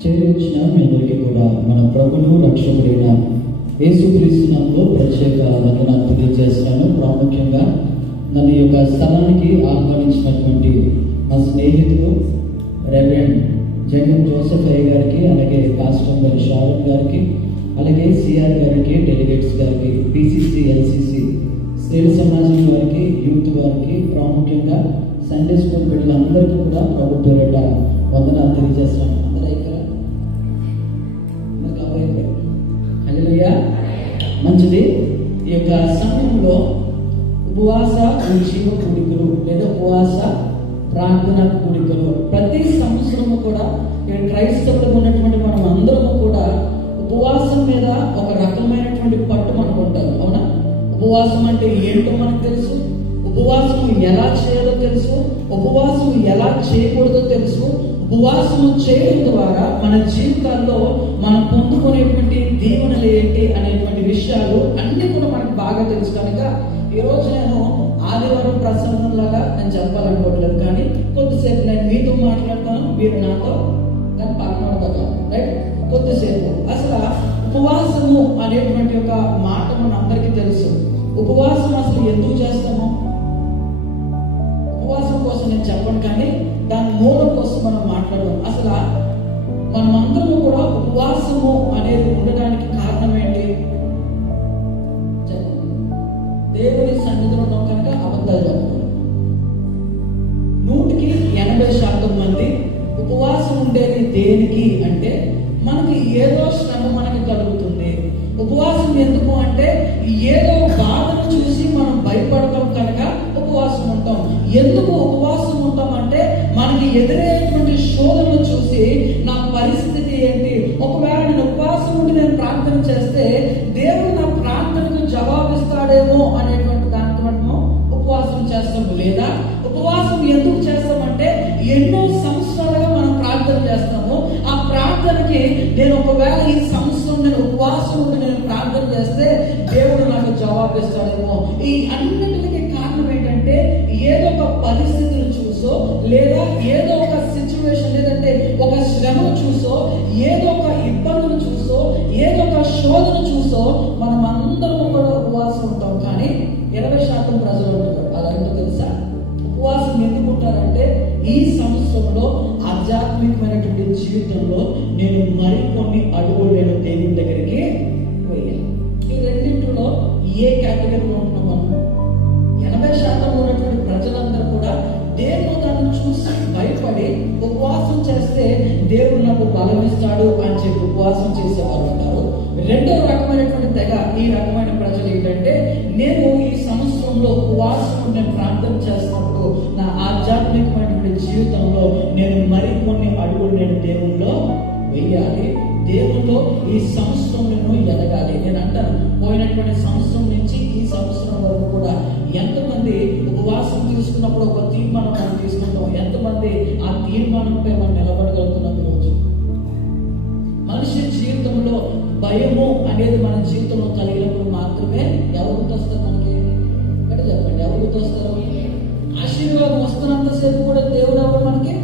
చేరొచ్చిన మీ అందరికీ కూడా మన ప్రభును రక్షకుడైన యేసుక్రీస్తు నామములో ప్రత్యేక వందనాలు తెలియజేస్తున్నాను. ప్రాముఖ్యంగా నన్ను ఈ యొక్క స్థలానికి ఆహ్వానించినటువంటి మా స్నేహితులు రెవరెండ్ జంగం జోసెఫ్ అయ్య గారికి, అలాగే కాస్టమ్ గారి షారన్ గారికి, అలాగే సిఆర్ గారికి, డెలిగేట్స్ గారికి, పిసిసి ఎల్సిసి స్త్రీల సమాజం వారికి, యూత్ వారికి, ప్రాముఖ్యంగా సండే స్కూల్ పిల్లలందరికీ కూడా ప్రభు పేరిట వందనాలు తెలియజేస్తున్నాను. అందరూ ఇక్కడ హల్లెలూయా. మంచిది. ఈ యొక్క సమయంలో ఉపవాస జీవ కూడికలు లేదా ఉపవాస ప్రార్థన కూడికలు ప్రతి సంవత్సరము కూడా క్రైస్తవులకు ఉన్నటువంటి మనం అందరము కూడా ఉపవాసం మీద ఒక రకమైనటువంటి పట్టు మనకు ఉంటారు. అవునా? ఉపవాసం అంటే ఏంటో మనకు తెలుసు, ఉపవాసం ఎలా చేయాలో తెలుసు, ఉపవాసం ఎలా చేయకూడదో తెలుసు. ఉపవాసము చేయడం ద్వారా మన జీవితాల్లో మనం పొందుకునేటువంటి దీవెనలు ఏంటి అనేటువంటి విషయాలు అన్ని కూడా మనకు బాగా తెలుసు. కనుక ఈరోజు నేను ఆదివారం ప్రసంగంలాగా నేను చెప్పాలనుకోవట్లేదు, కానీ కొద్దిసేపు నేను మీతో మాట్లాడతాను, మీరు నాతో నేను పక్కన రైట్. కొద్దిసేపు అసలు ఉపవాసము అనేటువంటి ఒక మాట మన అందరికీ తెలుసు. ఉపవాసం అసలు ఎందుకు చేస్తాము? ఉపవాసం కోసం నేను చెప్పను, కానీ దాని మూలం కోసం మనం మాట్లాడదాం. అసలు మనమందరము కూడా ఉపవాసము అనేది ఉండడానికి కారణం ఏంటి? దేవుని సన్నిధిలో ఉన్నాం కనుక అబద్ధాలు చెప్పడం. 100% మంది ఉపవాసం ఉండేది దేనికి అంటే మనకి ఏదో శ్రమ మనకి కలుగుతుంది. ఉపవాసం ఎందుకు అంటే ఏదో బాధను చూసి మనం భయపడతాం కనుక ఉపవాసం ఉంటాం. ఎందుకు ఉపవాసం ఉంటాం అంటే మనకి ఎదురయ్యేటువంటి శోధనలు చూసి నా పరిస్థితి ఏంటి, ఒకవేళ నేను ఉపవాసం ఉండి నేను ప్రార్థన చేస్తే దేవుడు నా ప్రార్థనకు జవాబిస్తాడేమో అనేటువంటి దానికి మనము ఉపవాసం చేస్తాము. లేదా ఉపవాసం ఎందుకు చేస్తామంటే ఎన్నో సంవత్సరాలుగా మనం ప్రార్థన చేస్తాము. ఆ ప్రార్థనకి నేను ఒకవేళ ఈ సంవత్సరం నేను ఉపవాసం ఉండి నేను ప్రార్థన చేస్తే దేవుడు నాకు జవాబిస్తాడేమో. ఈ అన్నిటికీ కారణం ఏంటంటే ఏదో ఒక పరిస్థితులు చూసో, లేదా ఏదో ఒక సిచ్యువేషన్, లేదంటే ఒక శ్రమను చూసో, ఏదో ఒక ఇబ్బందులు చూసో, ఏదో ఒక శోధన చూసో మనం అందరం కూడా ఉపవాసం ఉంటాం. కానీ 20% ప్రజలు ఉంటారు. అదంతా తెలుసా? ఉపవాసం ఎందుకు ఉంటారంటే ఈ సంవత్సరంలో ఆధ్యాత్మికమైనటువంటి జీవితంలో నేను మరికొన్ని అడుగులు నేను దేవుని దగ్గరికి వేయాలి. ఈ రెండింటిలో ఏ కేటగిరీలో ఉంటున్నాం మనం? 80% ఉన్నటువంటి ప్రజలందరూ కూడా దేవుడు దాన్ని చూసి భయపడి ఉపవాసం చేస్తే దేవుడు నాకు బలం ఇస్తాడు అని చెప్పి ఉపవాసం చేసేవారు ఉంటారు. రెండవ రకమైనటువంటి తెగ, ఈ రకమైన ప్రజలు ఏంటంటే నేను ఈ సంవత్సరంలో ఉపవాసం నేను ప్రార్థన చేసినప్పుడు నా ఆధ్యాత్మికమైనటువంటి జీవితంలో నేను మరికొన్ని అడుగులు నేను దేవుల్లో వెయ్యాలి, దేవుల్లో ఈ సంవత్సరం నేను ఎదగాలి. నేను అంటాను, పోయినటువంటి సంవత్సరం నుంచి ఈ సంవత్సరం వరకు కూడా ఎంతమంది ఉపవాసం తీసుకున్నప్పుడు ఒక తీర్మానం మనం తీసుకుంటాం, ఎంతమంది ఆ తీర్మానంపై మనం నిలబడగలుగుతున్నాం? ఈరోజు మనిషి జీవితంలో భయము అనేది మన జీవితంలో కలిగినప్పుడు మాత్రమే ఎవరు గుర్తొస్తారు మనకి? అంటే చెప్పండి, ఎవరు గుర్తొస్తారు? ఆశీర్వాదం వస్తున్నంతసేపు కూడా దేవుడు ఎవరు మనకి?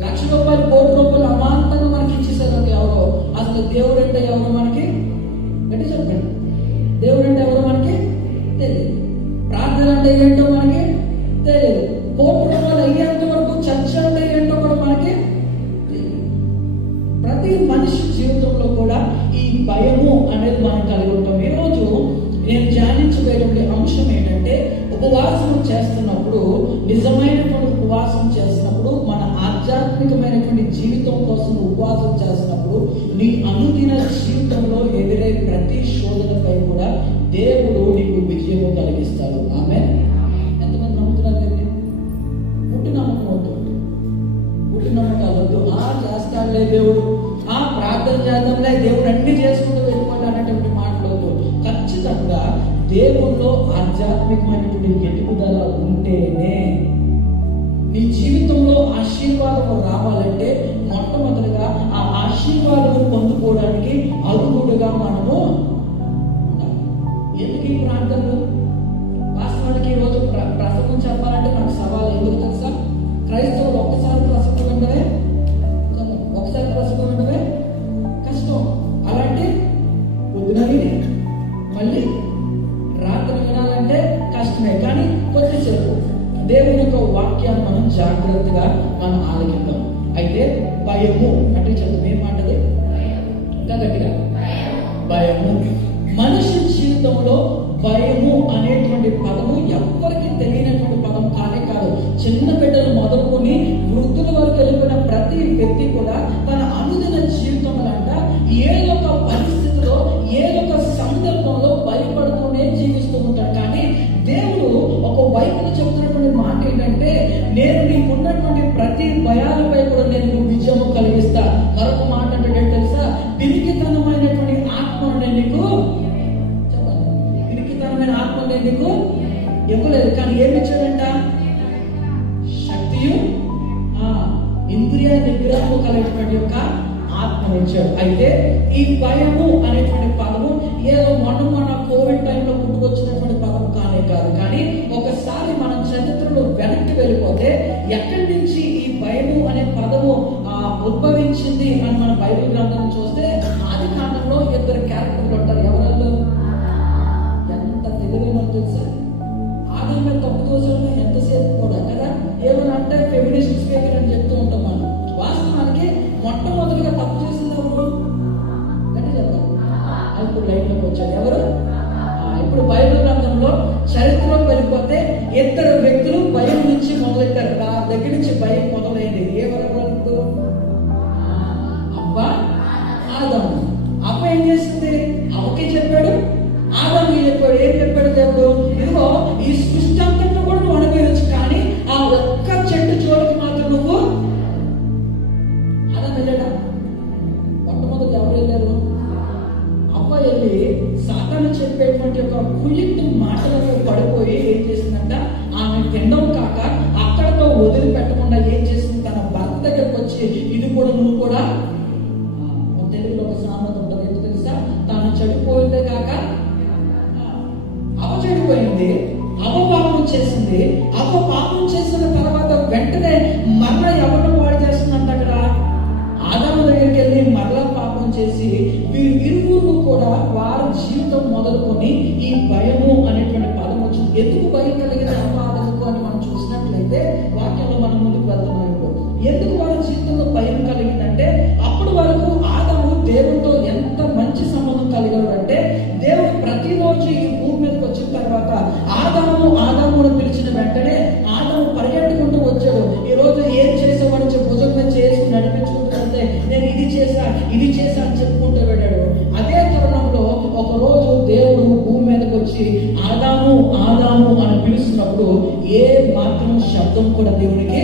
₹1,00,000 ₹1,00,00,000 అమాంతంగా మనకి ఇచ్చేసారు ఎవరో. అసలు దేవుడు అంటే ఎవరు మనకి? అంటే చెప్పండి, దేవుడు అంటే ఎవరు మనకి తెలియదు. ప్రార్థన అంటే ఏంటో మనకి తెలియదు. ₹1,00,00,000 అయ్యేంత వరకు చర్చ అంటే ఏంటో కూడా మనకి తెలియదు. ప్రతి మనిషి జీవితంలో కూడా ఈ భయము అనేది మనం కలిగి ఉంటాం. ఈరోజు నేను ధ్యానించబోయేటువంటి అంశం ఏంటంటే ఉపవాసం చేస్తున్నప్పుడు, నిజమైనటువంటి ఉపవాసం చేస్తున్నప్పుడు, మన ఆధ్యాత్మికమైనటువంటి జీవితం కోసం ఉపవాసం చేస్తున్నప్పుడు నీ అనుదిన జీవితంలో ఎదురే ప్రతి శోధనపై కూడా దేవుడు నీకు విజయము కలిగిస్తాడు. ఆమేన్. ఎంతమంది నమ్ముతున్నారండి? పుట్టి నమ్మకం అవుతుంది, పుట్టి నమ్మకాలు వద్దు. చేస్తాడులే దేవుడు, ప్రార్థన చేద్దాంలే దేవుడు అన్ని చేసుకుంటూ వెళ్ళిపోతాడు అనేటువంటి మాటలు. ఖచ్చితంగా దేవుల్లో ఆధ్యాత్మికమైనటువంటి ఎదుగుదల ఉంటేనే నీ జీవితంలో ఆశీర్వాదం రావాలంటే మొట్టమొదటిగా ఆ ఆశీర్వాదం పొందుకోవడానికి అర్హుడుగా మనము ఉండాలి. ఎందుకు ఈ ప్రార్థనలు? వాస్తవానికి ఈరోజు ప్రసంగం చెప్పాలంటే నాకు సవాల్. ఎందుకు తెలుసా? క్రైస్తవులు ఒక్కసారి దేవుని యొక్క వాక్యాన్ని మనం జాగ్రత్తగా మనం ఆలకిద్దాం. అయితే భయము అంటే చదువు ఏం మాటది? ఇంకా గట్టిగా భయము. మనిషి జీవితంలో భయము అనేటువంటి పదము ఎవ్వరికి తెలియనటువంటి పదం కానే కాదు. చిన్న బిడ్డలు మొదలుకొని వృద్ధుల వరకు వెళ్ళిపోయిన ప్రతి వ్యక్తి కూడా తన అనుదిన జీవితంలో అంట ఏదో ఒక పరిస్థితిలో ఏదో ఒక సందర్భంలో భయపడుతూనే జీవిస్తూ ఉంటాడు. కానీ దేవుడు ఒక వైపున చెప్తున్నటువంటి మాట ఏంటంటే, నేను నీకున్నటువంటి ప్రతి భయాలపై కూడా నేను విజయము కలిగిస్తా. మరొక మాట అంటే తెలుసా? పిరికితనమైనటువంటి ఆత్మ నేను నీకు ఆత్మ నేను నీకు ఇవ్వలేదు, కానీ ఏమి ఇచ్చాడంట? శక్తియు ఇంద్రియ నిగ్రహము కలిగినటువంటి యొక్క ఆత్మను ఇచ్చాడు. అయితే ఈ భయము అనేటువంటి పదము ఏదో మొన్న కోవిడ్ టైంలో పుట్టుకొచ్చినటువంటి పదం కానే కాదు. కానీ ఒకసారి మనం చరిత్రలో వెనక్కి వెళ్ళిపోతే ఎక్కడి నుంచి ఈ భయము అనే పదము ఉద్భవించింది అని మన బైబిల్ గ్రంథాన్ని చూస్తే ఆది కాండంలో ఇద్దరు క్యారెక్టర్లు ఉంటారు. ఎవరల్లో తెలుసా? ఆదాం మీద తప్పు దోషంలో ఎంతసేపు కూడా కదా ఏమని అంటే ఫెమినిస్ట్ స్పీకర్ అని చెప్తూ ఉంటాం మనం. వాస్తవానికి మొట్టమొదటిగా తప్పు చేసింది ఎవరు అంటే చెప్తాం. ఇప్పుడు లైన్లోకి వచ్చారు ఎవరు? ఇప్పుడు బైబిల్ గ్రంథంలో చరిత్రలోకి వెళ్ళిపోతే ఇద్దరు వ్యక్తులు భయం నుంచి మొదలెట్టారు. దగ్గర నుంచి భయం మొదలైంది. ఎవరెవరు? అవ్వ, ఆదాము. అవ్వ ఏం చేసింది? అవ్వకి చెప్పాడు, ఆదాము చెప్పాడు. ఏం చెప్పాడు దేవుడు? ఇదిగో ఈ సృష్టి అంతట్లో కూడా నువ్వు అనుభవించు, కానీ ఆ ఒక్క చెట్టు చోటుకి మాత్రం నువ్వు. ఆదాము వెళ్ళాడా? మొట్టమొదటి ఎవరు వెళ్ళారు? అవ్వ వెళ్ళి సాతాను చెప్పేటువంటి ఒక కుయుక్త మాటలను పడిపోయి ఏం చేసిందంట? ఆమె తినడం కాక అక్కడతో వదిలిపెట్టకుండా ఏం చేసింది? తన భర్త దగ్గరకు వచ్చి ఇది కూడా నువ్వు కూడా. తెలుగులో ఒక సామెత ఉంటుంది, ఏంటో తెలుసా? తాను చెడిపోయిందే కాక చెడిపోయింది. అవ్వ పాపం చేసింది. అవ్వ పాపం చేసిన తర్వాత వెంటనే మరలా ఎవరిని పాడు చేస్తుందంట? అక్కడ ఆదాము దగ్గరికి వెళ్ళి మరలా పాపం చేసి వీరు ఇరువురు కూడా వారి జీవితం మొదలుకొని ఈ భయము అనేటువంటి పదం వచ్చింది. ఎందుకు భయం కలిగిన ఆదాముకు అని మనం చూసినట్లయితే వాక్యంలో మనం ముందుకు వెళ్తున్నాం. ఎందుకు వారి జీవితంలో భయం కలిగిందంటే, అప్పటి వరకు ఆదాము దేవుడితో ఎంత మంచి సంబంధం కలిగాడు అంటే, దేవుడు ప్రతిరోజు ఈ భూమి మీదకి వచ్చిన తర్వాత ఆదామును పిలిచిన వెంటనే ఆదాము పరిగెట్టుకుంటూ వచ్చాడు. ఈ రోజు ఏం చేసామని భుజం మీద చేసుకుని నడిపించుకుంటుంటే నేను ఇది చేశా అని చెప్పుకుంటూ వెళ్ళాడు. అదే తరుణంలో ఒక రోజు దేవుడు భూమి మీదకి వచ్చి ఆదాము అని పిలుస్తున్నప్పుడు ఏ మాత్రం శబ్దం కూడా దేవునికి.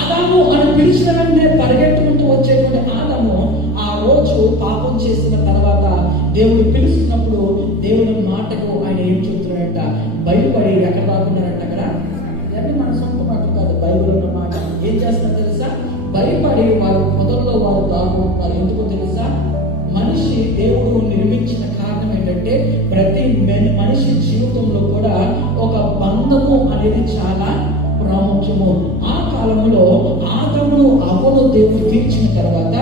ఆదాము అని పిలిచిన వెంటనే పరిగెట్టుకుంటూ వచ్చేటువంటి ఆదాము ఆ రోజు పాపం చేసిన తర్వాత దేవుడు పిలుస్తున్నప్పుడు దేవుని మాటకు ఆయన ఏం చెప్తున్నాడంట? భయపడి ఎక్కడ రాకున్నారంట. అక్కడ ఇవన్నీ మన సొంత మాట కాదు, బైబిల్ ఉన్న మాట. ఏం చేస్తున్నారు తెలుసా? భయపడి వారు పొదల్లో వారు దాగుంటారు. ఎందుకో తెలుసా? మనిషి దేవుడు నిర్మించిన కారణం ఏంటంటే, ప్రతి మనిషి జీవితంలో కూడా ఒక బంధము అనేది చాలా ప్రాముఖ్యము. ఆ కాలంలో ఆదామును అవ్వను దేవుడు తీర్చిన తర్వాత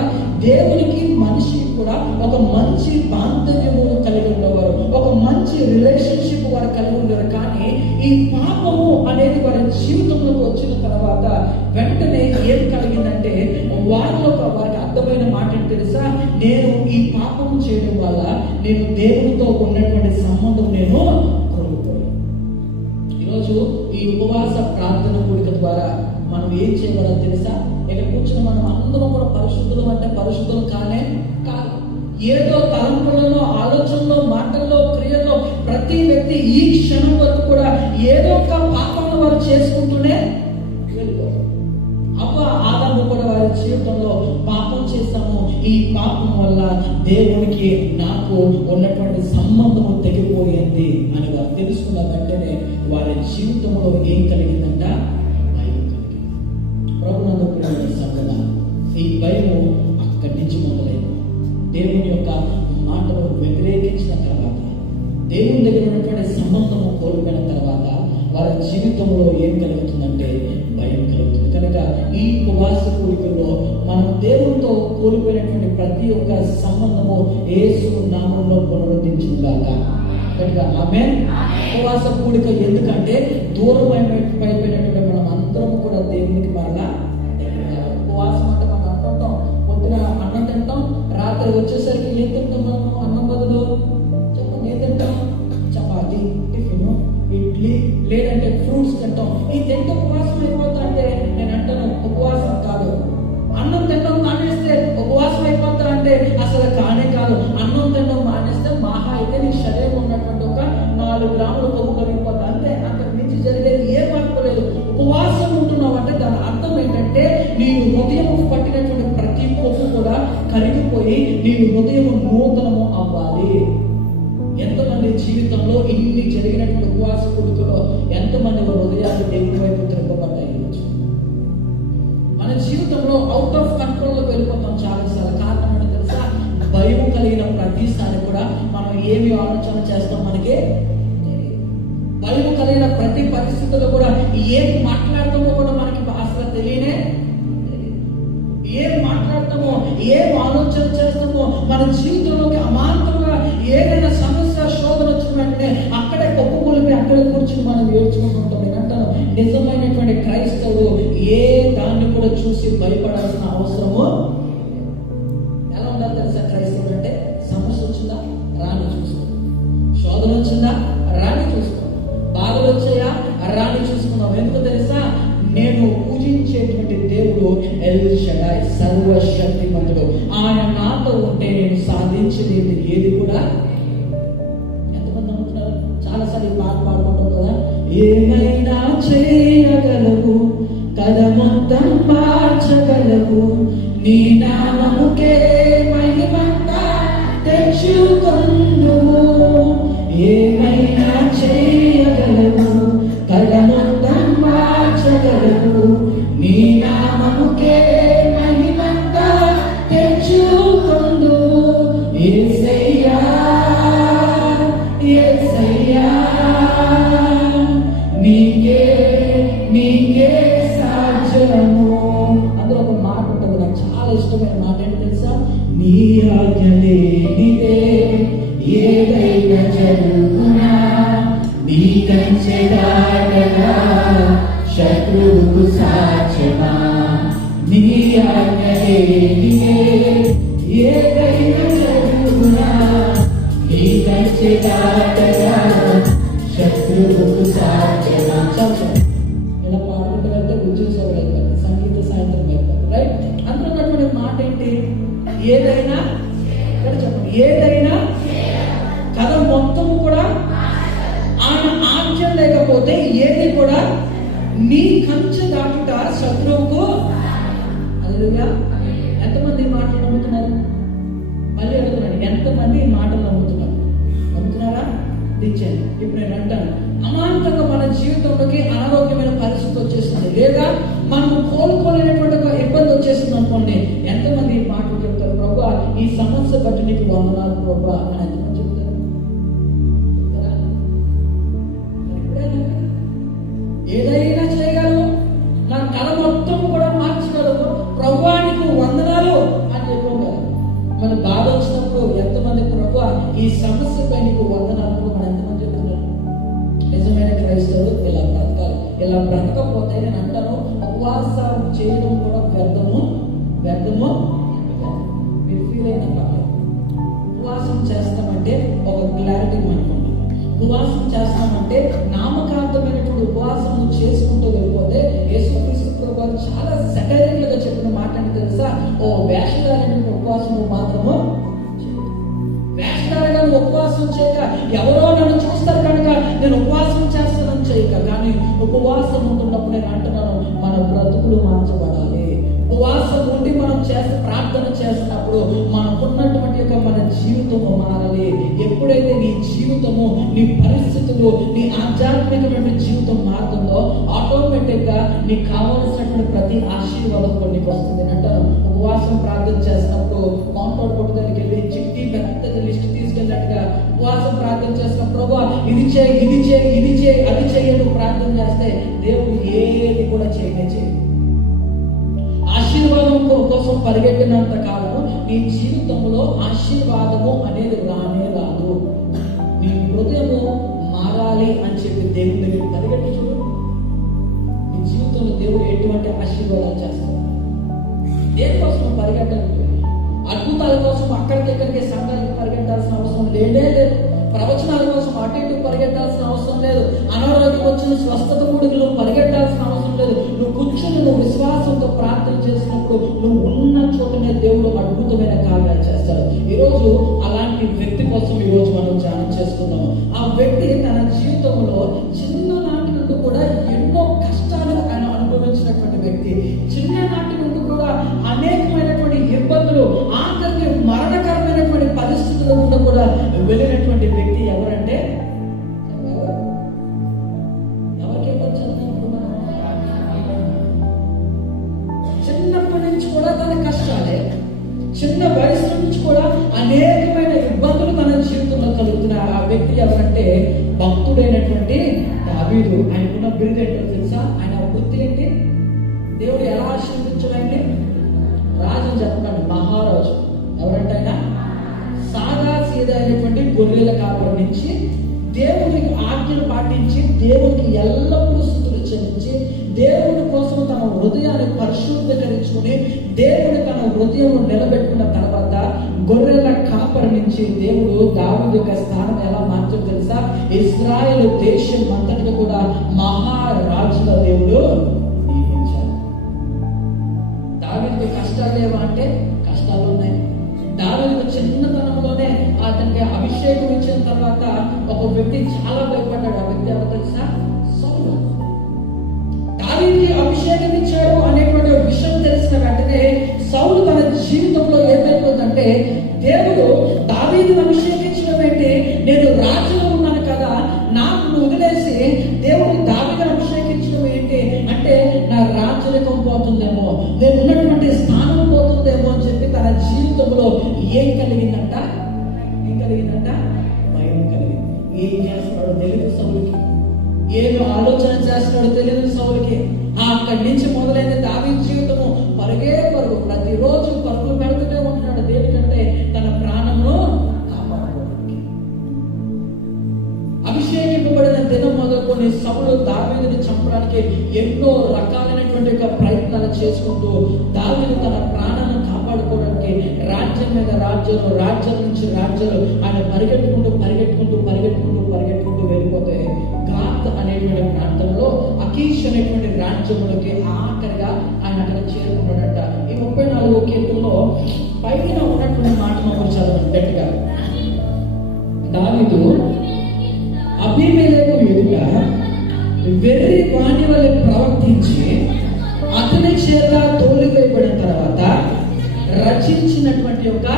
దేవునికి మనిషికి కూడా ఒక మంచి బాంధవ్యము కలిగి ఉండేవారు, ఒక మంచి రిలేషన్షిప్ వారు కలిగి ఉండేవారు. కానీ ఈ పాపము అనేది వారి జీవితంలోకి వచ్చిన తర్వాత వెంటనే ఏం కలిగిందంటే, వారికి అర్థమైన మాట ఏంటి తెలుసా? నేను ఈ పాపము చేయడం వల్ల నేను దేవునితో ఉన్నటువంటి సంబంధం నేను కోల్పోయాను. ఈరోజు ఈ ఉపవాస ప్రార్థన కూడిక ద్వారా మనం ఏం చేయగలం తెలుసా? ఇక్కడ కూర్చుని మనం అందరం కూడా పరిశుద్ధులు అంటే పరిశుద్ధులు కానే కాదు. ఏదో తలంపులలో, ఆలోచనలో, మాటల్లో, క్రియల్లో ప్రతి వ్యక్తి ఈ క్షణం వరకు కూడా ఏదో ఒక పాపాలను వారు చేసుకుంటూనే వెళ్ళిపోతారు. అవ్వ, ఆదాము కూడా వారి జీవితంలో పాపం చేశాము, ఈ పాపం వల్ల దేవునికి నాకు ఉన్నటువంటి సంబంధము తెగిపోయింది అని వారు తెలుసుకున్న వెంటనే వారి జీవితంలో ఏం కలిగిందంట? భయం కలిగింది. ప్రభునందు ప్రియమైన సంగమా, ఈ భయము అక్కడి నుంచి మొదలైంది. దేవుని యొక్క మాటను వ్యతిరేకించిన తర్వాత, దేవుని దగ్గర ఉన్నటువంటి సంబంధము కోల్పోయిన తర్వాత వారి జీవితంలో ఏం కలుగుతుందంటే భయం కలుగుతుంది. కనుక ఈ ఉపవాస కూడికల్లో మనం దేవునితో కోల్పోయినటువంటి ప్రతి ఒక్క సంబంధము యేసు నామములో పునరుద్ధరించుగాక. గట్టిగా ఆమేన్. ఉపవాస కూడిక ఎందుకంటే దూరం అయిపోయినటువంటి మనం అందరం కూడా దేవునికి మరలా ఉపవాసం అంటే మనం అనుకుంటాం పొద్దున అన్నం తింటాం, రాత్రి వచ్చేసరికి ఏం తింటాం మనం అన్నం బదులు చెప్పండి ఏం తింటాం? చపాతి, టిఫిన్, ఇడ్లీ, లేదంటే ఫ్రూట్స్ తింటాం. ఈ తింటే ఉపవాసం అయిపోతా అంటే నేను అంటాను ఉపవాసం కాదు. అన్నం తినడం మానేస్తే ఉపవాసం అయిపోతా అంటే అసలు కానే కాదు. అన్నం తినడం మానేస్తే మహా అయితే నీ శరీరం ఉన్నటువంటి ఒక 4 గ్రాముల కొవ్వు కరిగిపోతా అంతే, అంతకు మించి జరిగేది ఏ మార్పు లేదు. ఉపవాసం ఉంటున్నావు అంటే దాని అర్థం ఏంటంటే నీ హృదయం పట్టినటువంటి ప్రతి కొవ్వు కూడా కరిగిపోయి నీ హృదయం నూతనము అవ్వాలి. ఎంతమంది జీవితంలో ఇన్ని జరిగినటువంటి ఉపవాస కూడికలో ఎంతమంది హృదయాలు దేవుని వైపు తిరగబడ్డాయి? మన జీవితంలో అవుట్ ఆఫ్ కంట్రోల్ లో వెళ్ళిపోతాం చాలాసార్లు. కారణం ఏంటో తెలుసా? భయం కలిగిన ప్రతిసారి కూడా మనం ఏమి ఆలోచన చేస్తాం మనకి భయం కలిగిన ప్రతి పరిస్థితుల్లో కూడా ఏం మాట్లాడతామో కూడా మనకి అసలు తెలియనే. ఏం మాట్లాడతామో ఏం ఆలోచన చేస్తామో మన జీవితంలోకి అమాంతంగా ఏదైనా సమస్య శోధన వచ్చిందంటే అక్కడే కొప్పు కొలిపి అక్కడే కూర్చుని మనం ఏడ్చుకుంటుంటాం. నేనంటాను నిజమైనటువంటి క్రైస్తవుడు ఏ దాన్ని కూడా చూసి భయపడాల్సిన అవసరము ఎలా ఉండాలి తెలుసా? క్రైస్తవుడు అంటే సమస్య వచ్చిందా రాని చూసుకో, శోధన వచ్చిందా రాని చూసుకో, బాధలు వచ్చాయా రాని చూసుకున్నాం. ఎందుకు తెలుసా? నేను పూజించేటువంటి దేవుడు ఎల్ షడాయ్, సర్వశక్తిమంతుడు. ఆయన నాతో ఉంటే నేను సాధించేది ఏది కూడా. ఎంతమంది నమ్ముతున్నారు? చాలాసార్లు ఈ పాట పాడుకుంటాం కదా, ఏమైనా చేయగలవు, కథ మొత్తం మార్చగలవు, నీ నామముకే మహిమంతా తెచ్చుకొందువు. ఏమైనా చేయగలవు, కథ మొత్తం మార్చగలవు, నీ నామముకే మహిమంతా తెచ్చుకొందువు. యేసయ్యా యేసయ్యా నీకే నీకే సాధ్యము. అందులో ఒక మాట ఉంటుంది, నాకు చాలా ఇష్టమైన మాట ఏంటి తెలుసా? నీ ఆజ్ఞ లేనిదే ఏదైనా జరుగునా, నీ కంచె దాటగా శత్రువుకు సాధ్యమా. నీ ఆజ్ఞ లేనిదే ఏదైనా జరుగునా, నీ కంచె దాటగా శత్రువుకు సాధ్యమా. ఇలా పాడుకుంటారంటే ఉద్యోగం అయిపోయింది, సంగీత సాయంత్రం అయిపోయింది, రైట్? అందులో మాట ఏంటి? ఏదైనా చెప్పండి, ఏదైనా కథ మొత్తం కూడా ఆయన ఆజ్ఞ లేకపోతే ఏది కూడా నీ కంచె దాటుట శత్రువుకు. హల్లెలూయా. ఎంతమంది మాటలు నమ్ముతున్నారు? మళ్ళీ అడుగుతున్నాను, ఎంతమంది ఈ మాటలు నమ్ముతున్నారు? నమ్ముతున్నారా? దించండి. ఇప్పుడు నేను అంటాను, అమాంతంగా మన జీవితంలోకి అనారోగ్యమైన పరిస్థితి వచ్చేసింది, లేదా మనం కోలుకోలేనటువంటి ఒక ఇబ్బంది వచ్చేసింది అనుకోండి. ఎంతమంది ఈ మాటలు చెప్తారు? ప్రభువా ఈ సమస్య బట్టి నీకు వందనాలు ప్రభువా అని ఎంతమంది చెప్తారు? ఏదైనా చేయగలవు, నా కళ మొత్తం కూడా మార్చగలవు, ప్రభువా నీకు వందనాలు అని చెప్పాం కదా. మన బాధ వచ్చినప్పుడు ఎంతమంది ప్రభువా ఈ సమస్యపై నీకు వందనాలు మనం ఎంతమంది చెప్తున్నారు? నిజమైన క్రైస్తవుడు ఇలా బ్రతకాలి. ఇలా బ్రతకపోతే నేను అంటాను ఉపవాసం చేయడం కూడా వ్యర్థము. మీరు ఫీల్ అయిన పర్లేదు. ఉపవాసం చేస్తామంటే ఒక క్లారిటీ మనకు ఉండాలి. ఉపవాసం చేస్తామంటే నామకార్థమైనటువంటి ఉపవాసం చేసుకుంటూ వెళ్ళిపోతే యేసుక్రీస్తు ప్రభువు చాలా సెటైరిక్గా చెప్పిన మాట అంటే తెలుసా? ఓ వేషధారైనటువంటి ఉపవాసం మాత్రము వేషధారగా ఉపవాసం చేయక ఎవరో నన్ను చూస్తారు కనుక నేను ఉపవాసం చేస్తానని చేయక, కానీ ఉపవాసం ఉంటున్నప్పుడు నేను అంటున్నాను మన బ్రతుకులు మార్చబడాలి. ఉపవాసం ఉండి మనం ప్రార్థన చేసినప్పుడు మనకున్నటువంటి యొక్క మన జీవితము మారాలి. ఎప్పుడైతే నీ జీవితము, నీ పరిస్థితులు, నీ ఆధ్యాత్మికమైన జీవితం మారుతుందో ఆటోమేటిక్ గా నీకు కావలసినటువంటి ప్రతి ఆశీర్వాదం నీకు వస్తుంది. అంటారు ఉపవాసం ప్రార్థన చేసినప్పుడు మౌంట్ పట్టుదలకి వెళ్ళి చిట్టి పెద్ద లిస్ట్ తీసుకెళ్ళినట్టుగా ఉపవాసం ప్రార్థన చేసిన ప్రభువా ఇది చేయి, ఇది చేయి, ఇది చేయి, అది చేయను ప్రార్థన చేస్తే దేవుడు ఏది కూడా చేయదు. ఆశీర్వాదం కోసం పరిగెట్టినంత కాలం నీ జీవితంలో ఆశీర్వాదము అనేది రానే రాదు. నీ హృదయము చెప్పి దేవుని దగ్గర పరిగెట్టి చూడు. నీ జీవితంలో దేవుడు ఎటువంటి ఆశీర్వాదాలు చేస్తాడు. దేనికోసం పరిగెట్టాలి? అద్భుతాల కోసం అక్కడికి సంఘానికి పరిగెట్టాల్సిన అవసరం లేదే లేదు. ప్రవచనాల కోసం అటు ఇటు పరిగెట్టాల్సిన అవసరం లేదు. అనారోగ్యం వచ్చిన స్వస్థత కూడికి నువ్వు పరిగెట్టాల్సిన అవసరం లేదు. నువ్వు కూర్చొని నువ్వు విశ్వాసంతో ప్రార్థన చేసినప్పుడు నువ్వు ఉన్న చోటనే దేవుడు అద్భుతమైన కార్యాలు చేస్తాడు. ఈరోజు అలాంటి వ్యక్తి కోసం ఈరోజు మనం ధ్యానం చేసుకున్నాము. ఆ వ్యక్తి తన జీవితంలో చిన్ననాటి నుండి కూడా ఎన్నో కష్టాలు ఆయన అనుభవించినటువంటి వ్యక్తి. చిన్ననాటి నుండి కూడా అనేకమైనటువంటి ఇబ్బందులు, ఆఖరికి మరణకరమైనటువంటి పరిస్థితుల నుండి కూడా వెళ్ళినటువంటి వ్యక్తి ఎవరంటే, ఎవరికి చిన్నప్పటి నుంచి కూడా తన కష్టాలే, చిన్న వయసు నుంచి కూడా అనేకమైన ఇబ్బందులు తన జీవితంలో కలుగుతున్న ఆ వ్యక్తి ఎవరంటే భక్తుడైనటువంటి దావీదు. ఆయనకున్న బిరుదు ఏంటో తెలుసా? ఆయన వృత్తి ఏంటి? దేవుడు ఎలా ఆశీర్వదించాడంటే రాజు చెప్పండి, మహారాజు. ఎవరంటే ఆయన సాదా సీదా అయినటువంటి గొర్రెల కాపురం నుంచి దేవునికి ఆజ్ఞలు పాటించి దేవునికి ఎల్లప్పుడూ స్తుతులు చెల్లించి దేవుని కోసం తన హృదయాన్ని పరిశుద్ధీకరించుకుని దేవుని తన హృదయం నిలబెట్టుకున్న తర్వాత గొర్రెల కాపరి నుంచి దేవుడు దావీదు యొక్క స్థానం ఎలా మార్చాడు తెలుసా? ఇశ్రాయేలు దేశం అంతటిని కూడా మహారాజుగా దేవుడు నియమించాడు. దావీదుకు కష్టాలు ఏమంటే కష్టాలు ఉన్నాయి. దావీదు చిన్నతనంలోనే అతనికి అభిషేకం ఇచ్చిన తర్వాత ఒక వ్యక్తి చాలా భయపడ్డాడు. ఆ వ్యక్తి ఎవరు తెలుసా? సౌలు. దావీదుకి అభిషేకం ఇచ్చాడు అనేటువంటి విషయం తెలిసిన వెంటనే సౌలు తన జీవితంలో ఏమైపోతుందంటే, దేవుడు దావీదును అభిషేకించడం ఏంటి, నేను రాజులో ఉన్నాను కదా, నాకు వదిలేసి దేవుడు దావీదును అభిషేకించడం ఏంటి అంటే నా రాజ్యకం పోతుందేమో, నేను ఉన్నటువంటి స్థానం పోతుందేమో అని చెప్పి తన జీవితంలో ఏం కలిగిందంట? భయం కలిగింది. ఏం చేస్తున్నాడో తెలియదు సౌలుకి, ఏమి ఆలోచన చేస్తున్నాడో తెలియదు సౌలుకి. అక్కడి నుంచి మొదలైన దావీదు జీవితము పరుగే పరుగు, ప్రతిరోజు పరుగులు పెడుతూనే ఉంటున్నాడు. దేనికంటే తన ప్రాణమును కాపాడుకోవడానికి. అభిషేకింపబడిన దినం మొదలుకొని సౌలు దావీదుని చంపడానికి ఎన్నో రకాలైనటువంటి ప్రయత్నాలు చేసుకుంటూ దావీదు తన ప్రాణాలను కాపాడుకోవడానికి రాజ్యం మీద రాజ్యాలు, రాజ్యం నుంచి రాజ్యాలు ఆయన పరిగెట్టుకుంటూ వెళ్ళిపోతే గాత్ అనేటువంటి ప్రాంతంలో అకీష్ అనేటువంటి రాజ్యంలోకి ఆఖరిగా ఆయన అక్కడ చేరుకున్నాడట. ఈ 34వ కీర్తనలో పైన ఉన్నటువంటి మాటను ఒకరు చదవండి గట్టిగా. దావీదు అబీమెలెకు ఎదుట వెర్రి వాణి వలె ప్రవర్తించి అతని చేత తోలివేయబడిన తర్వాత రచించినటువంటి ఒక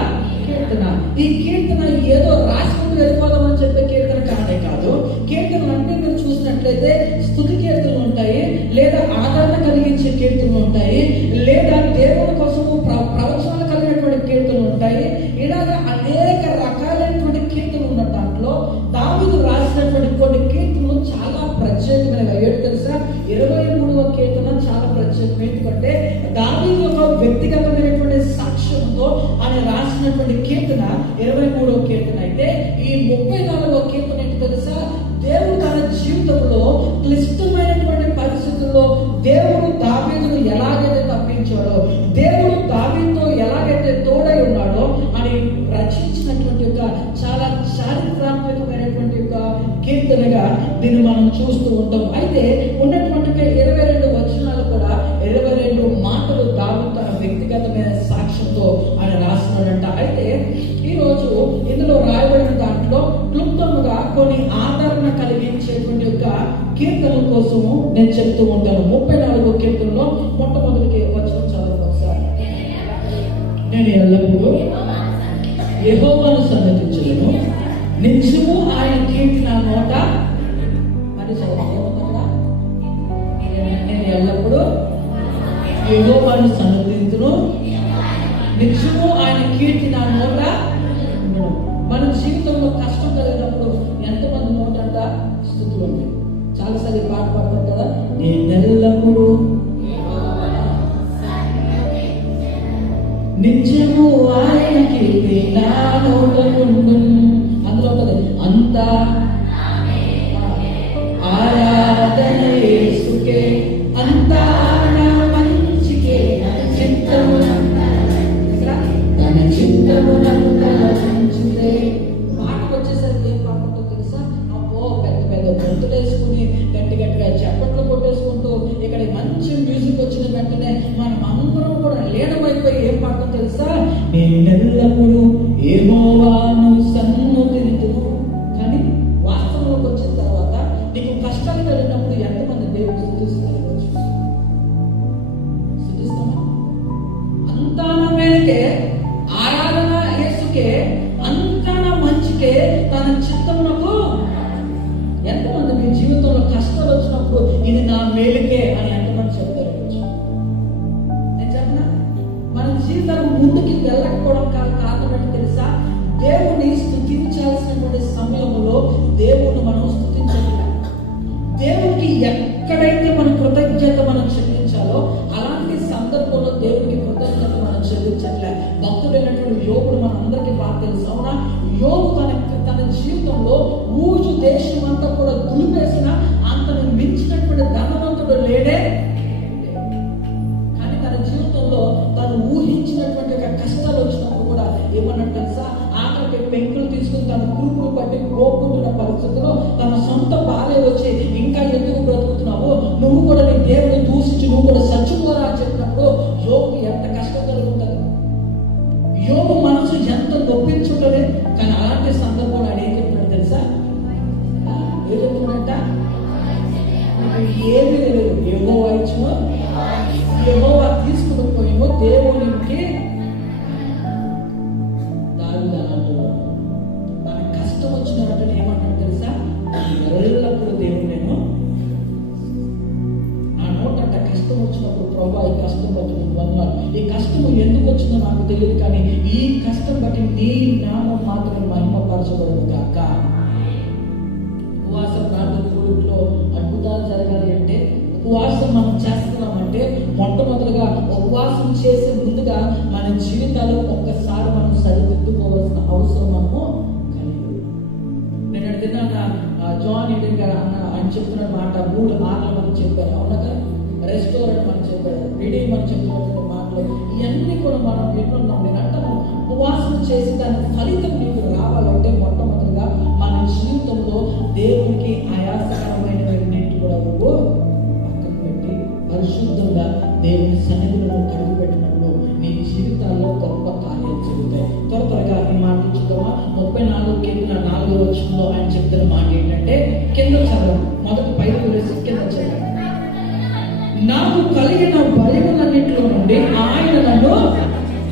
కీర్తన. ఈ కీర్తన ఏదో రాసుకుంటూ వెళ్ళిపోదామని చెప్పే కీర్తన కానే కాదు. కీర్తనలు అన్నీ మీరు చూసినట్లయితే స్తుతి కీర్తనలు ఉంటాయి, లేదా ఆదరణ కలిగించే కీర్తనలు ఉంటాయి, లేదా దేవుని కోసము ప్రవచనాలు కలిగినటువంటి కీర్తనలు ఉంటాయి. ఇలాగా అనేక రకాలైనటువంటి కీర్తనలు ఉన్న దాంట్లో దావీదు రాసినటువంటి కొన్ని కీర్తనలు చాలా ప్రత్యేకమైనవి. ఏంటి తెలుసా? 23వ కీర్తన చాలా ప్రత్యేకం. ఎందుకంటే దావీదు ఒక వ్యక్తిగతమైనటువంటి సాక్ష్యంతో ఆయన రాసినటువంటి కీర్తన 23వ కీర్తన అయితే, ఈ 34వ కీర్తన ఏంటి తెలుసా? దేవుడు తన జీవితంలో క్లిష్టమైనటువంటి పరిస్థితుల్లో దేవుడు దావీదును ఎలాగైతే తప్పించాడో, దేవుడు దావీదుతో ఎలాగైతే తోడై ఉన్నాడో అని రచించినటువంటి ఒక చాలా చారిత్రాత్మకమైనటువంటి ఒక కీర్తనగా దీన్ని మనం చూస్తూ ఉంటాం. అయితే ఉన్నటువంటి 22 వచనాలు కూడా 22 మాటలు దావీదు తన వ్యక్తిగతమైన సాక్ష్యంతో ఆయన రాస్తున్నాడంట. అయితే ఈరోజు ఇందులో రాయబడిన దాంట్లో క్లుప్తంగా కొన్ని ఆదరణ కలిగించేటువంటి ఒక కీర్తనల కోసము నేను చెప్తూ ఉంటాను. 34వ కీర్తనలో మొట్టమొదటి వచనం చదవండి ఒకసారి. నేను ఎల్లప్పుడూ యెహోవాను సన్నతించును, నిత్యము ఆయన కీర్తి నా నోట. మరి నేను ఎల్లప్పుడూ యెహోవాను సన్నతించును, నిత్యము ఆయన కీర్తి నా నోట. మన జీవితంలో కష్టం కలిగినప్పుడు ఎంతమంది నోట అంట స్తుతులు ఉంటాయి. చాలాసార్లు పాట పాడతాం కదా, నేనెల్లప్పుడూ నిత్యము ఆయన కీర్తి నా నోట ఉండును. అందులో ఉంటుంది అంతా నేనెల్లప్పుడూ యెహోవాను సన్నుతింతును. కానీ వాస్తవంలోకి వచ్చిన తర్వాత నీకు కష్టాలు కలిగినప్పుడు ఎంతమంది దేవుడు స్తుతిస్తారు? స్తుతిస్తామా? అంతా నా మేలుకే, ఆరాధన యేసుకే, అంతా నా మంచికే, తన చిత్తమునకు. ఎంతమంది మీ జీవితంలో కష్టాలు వచ్చినప్పుడు ఇది నా మేలుకే అని ఎంతమంది చెప్తారు? నేను చెప్పనా, మన జీవితాలు ముందుకి వెళ్ళకపోవడం కారణం ఏంటి తెలుసా? దేవుని స్తుతించాల్సినటువంటి సమయంలో దేవుణ్ణి మనం స్తుతించాలి. దేవునికి ఎక్కడైతే మన కృతజ్ఞత మనం చెల్లించాలో అలాంటి సందర్భంలో దేవునికి కృతజ్ఞత మనం చెల్లించట్లే. భక్తుడైనటువంటి యోగుడు మన అందరికీ బాగా తెలుసు, అవునా? యోగు తన జీవితంలో ఊజు దేశం అంతా కూడా దులిపేసిన అంతను మించినటువంటి ధనవంతుడు లేడే. కానీ తన జీవితంలో తను ఊహించినటువంటి కష్టాలు వచ్చినప్పుడు కూడా ఏమన్నా తెలుసా? ఆఖరికి పెంకులు తీసుకుని తన కురుకులు పట్టి కోరుకుంటున్న పరిస్థితిలో తన సొంత భార్య వచ్చి ఇంకా ఎందుకు బ్రతుకుతున్నావు, నువ్వు కూడా నీ దేవుని దూషించి నువ్వు కూడా చచ్చిపోరా అని చెప్పినప్పుడు యోగు ఎంత కష్టం కలుగుతుంది. యోగు మనసు ఎంత నొప్పించుంటది. కానీ అలాంటి సందర్భంలో ఆయన ఏం చెప్తున్నాడు తెలుసా? ఏం చెప్తున్నాడంట? ఏమీ లేదు, యెహోవా ఇచ్చును, యెహోవా తీసుకుని పోయేమో దేవునికి. మన కష్టం వచ్చిన వెంటనే ఏమంటాడు తెలుసా? ఎల్లప్పుడూ దేవుడు నేను. నా నోటంట కష్టం వచ్చినప్పుడు ప్రభా ఈ కష్టం బట్టి నీకు వందనాలు, ఈ కష్టం ఎందుకు వచ్చిందో నాకు తెలియదు, కానీ ఈ కష్టం బట్టి నీ నామం మాత్రమే మహిమపరచబడదు కాక. ఉపవాస ప్రార్థన కూడికలో అద్భుతాలు జరగాలి అంటే, ఉపవాసం మనం చేస్తున్నామంటే మొట్టమొదటిగా ఉపవాసం చేసే ముందుగా మన జీవితాలు ఒక్కసారి మనం సరిదిద్దుకోవాల్సిన అవసరం మనము కలిగి. నేను అడిగిన జాన్ ఈడెన్ గారు ఆయన చెప్తున్న మాట 3 మాటలు మనం చెప్పారు, అవునా కదా? రెస్టారెంట్ మనం చెప్పారు, రీడింగ్ మనం చెప్తున్నటువంటి మాటలు ఇవన్నీ కూడా మనం వింటున్నాం. నేను అంటాను, ఉపవాసం చేసి దాని ఫలితం నీకు రావాలంటే మొట్టమొదటిగా మన జీవితంలో దేవునికి ఆయాసకరమైనవన్నింటి కూడా నువ్వు పక్కన పెట్టి పరిశుద్ధంగా దేవుని సన్నిధిలో కడుగు పెట్టినప్పుడు నీ జీవితాల్లో గొప్ప కార్యాలు జరుగుతాయి. త్వరగా ఈ మాట చూద్దామా? 34 కీర్తన 4వ వచనంలో ఆయన చెప్తున్న మాట ఏంటంటే, కింద చదవండి, మొదటి 5 వేసి కింద చదవండి. నాకు కలిగిన భయములన్నింటిలో నుండి ఆయన నన్ను.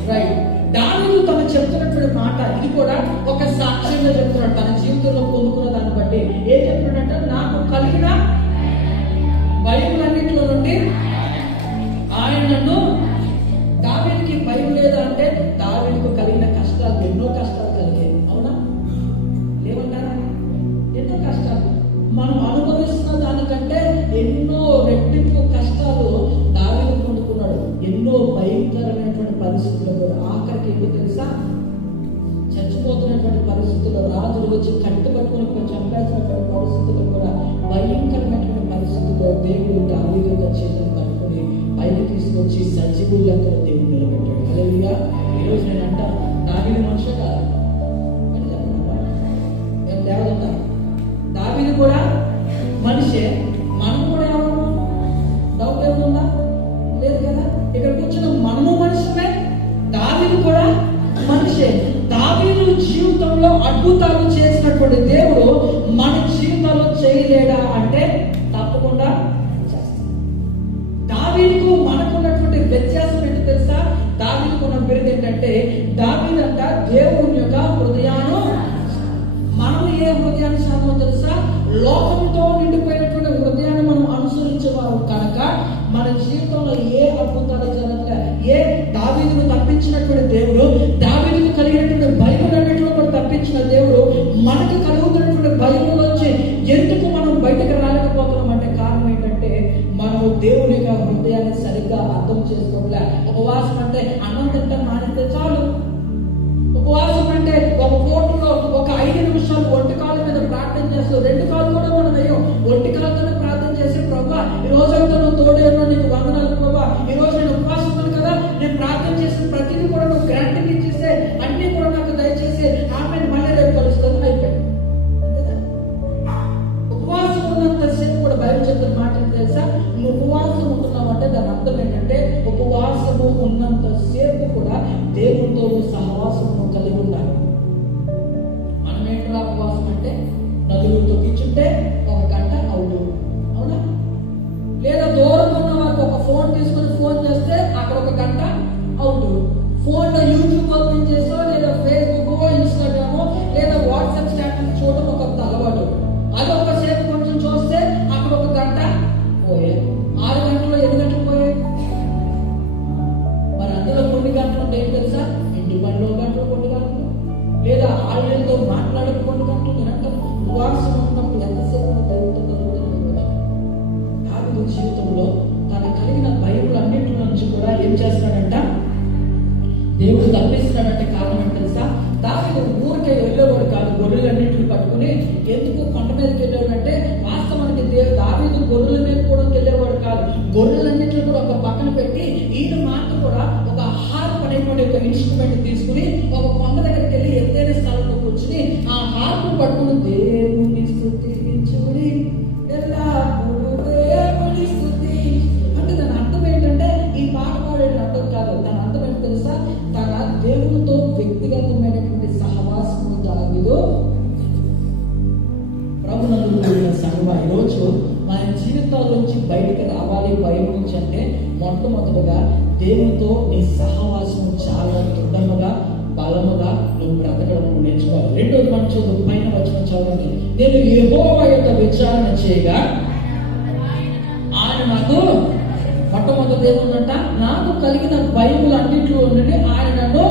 రైట్, దావీదు తను చెప్తున్నటువంటి మాట ఇది కూడా ఒక సాక్ష్యంగా చెప్తున్నాడు. తన జీవితంలో పొందుకున్న దాన్ని బట్టి ఏం చెప్తున్నాడంటే, నాకు కలిగిన భయములన్నింటిలో నుండి ఆయన నన్ను. దావీదుకి భయం లేదా అంటే, దావీదుకు కలిగిన కష్టాలు, ఎన్నో కష్టాలు కలిగాయి, అవునా? ఏమంటారా? ఎన్నో కష్టాలు మనం అనుభవిస్తున్న దానికంటే ఎన్నో రెట్టింపు కష్టాలు దావీదు పొందుకున్నాడు. ఎన్నో భయంకరమైనటువంటి పరిస్థితులు కూడా, ఆఖరికి ఏంటో తెలుసా? చచ్చిపోతున్నటువంటి పరిస్థితుల్లో, రాజులు వచ్చి కట్టుబట్టుకుని చంపేసినటువంటి పరిస్థితుల్లో కూడా, భయంకరమైనటువంటి పరిస్థితుల్లో దేవుడు దావీదు యొక్క చేతులు పట్టుకుని పైకి తీసుకొచ్చి సజీవులంతా దేవుడు నిలబెట్టాడు. హల్లెలూయా. ఈరోజు నేను అంటాను, దావీదు మనిషి కాదు, దేవత. దావీదు కూడా మనిషే, మనం కూడా ఎవరు? డౌట్ ఏముందా? లేదు కదా. ఇక్కడ కూర్చున్న మనము మనుషులే, దావీదు కూడా మనిషే. దావీదు జీవితంలో అద్భుతాలు చేసినటువంటి దేవుడు మన జీవితంలో చేయలేడా అంటే తప్పకుండా చేస్తాడు. దావీదుకు మనకున్నటువంటి వ్యత్యాసం ఏంటి తెలుసా? దావీదుకు ఉన్న పేరు ఏంటంటే, దావీదంట దేవుని యొక్క హృదయాను. మనం ఏ హృదయానుసారమో తెలుసా? లోకంతో నిండిపోయినటువంటి హృదయాన్ని మనం అనుసరించేవారు కనుక మన జీవితంలో ఏ అద్భుతాలు జరగలే. ఏ దావీదును తప్పించినటువంటి దేవుడు, దావీదుకు కలిగినటువంటి భయములన్నింటిలో కూడా తప్పించిన దేవుడు మనకు కలుగుతున్నటువంటి భయములోంచి ఎందుకు మనం బయటకు రాలేకపోతున్నాం అంటే కారణం ఏంటంటే, మనము దేవుని యొక్క హృదయాన్ని సరిగ్గా అర్థం చేసుకోవట్లే. ఉపవాసం అంటే అన్నం తింటే మానితే చాలు. ఉపవాసం అంటే ఒక పూటలో ఒక 5 నిమిషాలు ఒంటి కాళ్ళ మీద ప్రార్థన చేస్తూ, 2 కాళ్ళు కూడా మనం అయ్యో ఒంటి కాళ్ళతోనే ప్రార్థన చేసి, ప్రభా ఈ రోజంతా నువ్వు తోడేనో నీకు వందనాలు ప్రభా, ఈ రోజు నేను ఉపవాసం ఉన్నాను కదా, నేను ప్రార్థన చేసిన ప్రతిదీ కూడా నువ్వు గ్రాంటింగ్ ఇచ్చేస్తే అన్ని కూడా నాకు దయచేసి ఆమె మళ్ళీ రేపు కలుస్తుంది అయిపోయింది. ఉపవాసం ఉన్నంతసేపు కూడా బైబిల్ చెప్తున్న మాట తెలుసా? నువ్వు ఉపవాసం ఉంటున్నావు అంటే దాని అర్థం ఏంటంటే, ఉపవాసము ఉన్నంతసేపు కూడా దేవునితో ఇన్స్ట్రుమెంట్ తీసుకుని ఒక కొండ దగ్గరికి వెళ్ళి ఎత్తైన స్థలంలో కూర్చుని ఆ హార్పు పట్టుకుని దేవుని స్తుతించుడి ఎల్లప్పుడూ దేవుని స్తుతి అంటే దాని అర్థం ఏంటంటే ఈ పాట పాడేది అర్థం కాదు. దాని అర్థం ఏంటో తెలుసా? తన దేవునితో వ్యక్తిగతమైనటువంటి సహవాసము దావీదు ప్రభునందు సంఘ ఈరోజు మన జీవితాల నుంచి బయటకు రావాలి భయం నుంచి అంటే మొట్టమొదటిగా దేవునితో నీ సహవాసం చాలా దృఢముగా బలముగా నువ్వు బ్రతకడం నేర్చుకోవాలి. రెండోది మనం చూద్దాం, పైన వచనం చదవండి. నేను యెహోవా యొక్క విచారణ చేయగా ఆయన నాకు మొట్టమొదటి ఏముందంట, నాకు కలిగిన భయములు అన్నింటిలో నుండి ఆయన నన్ను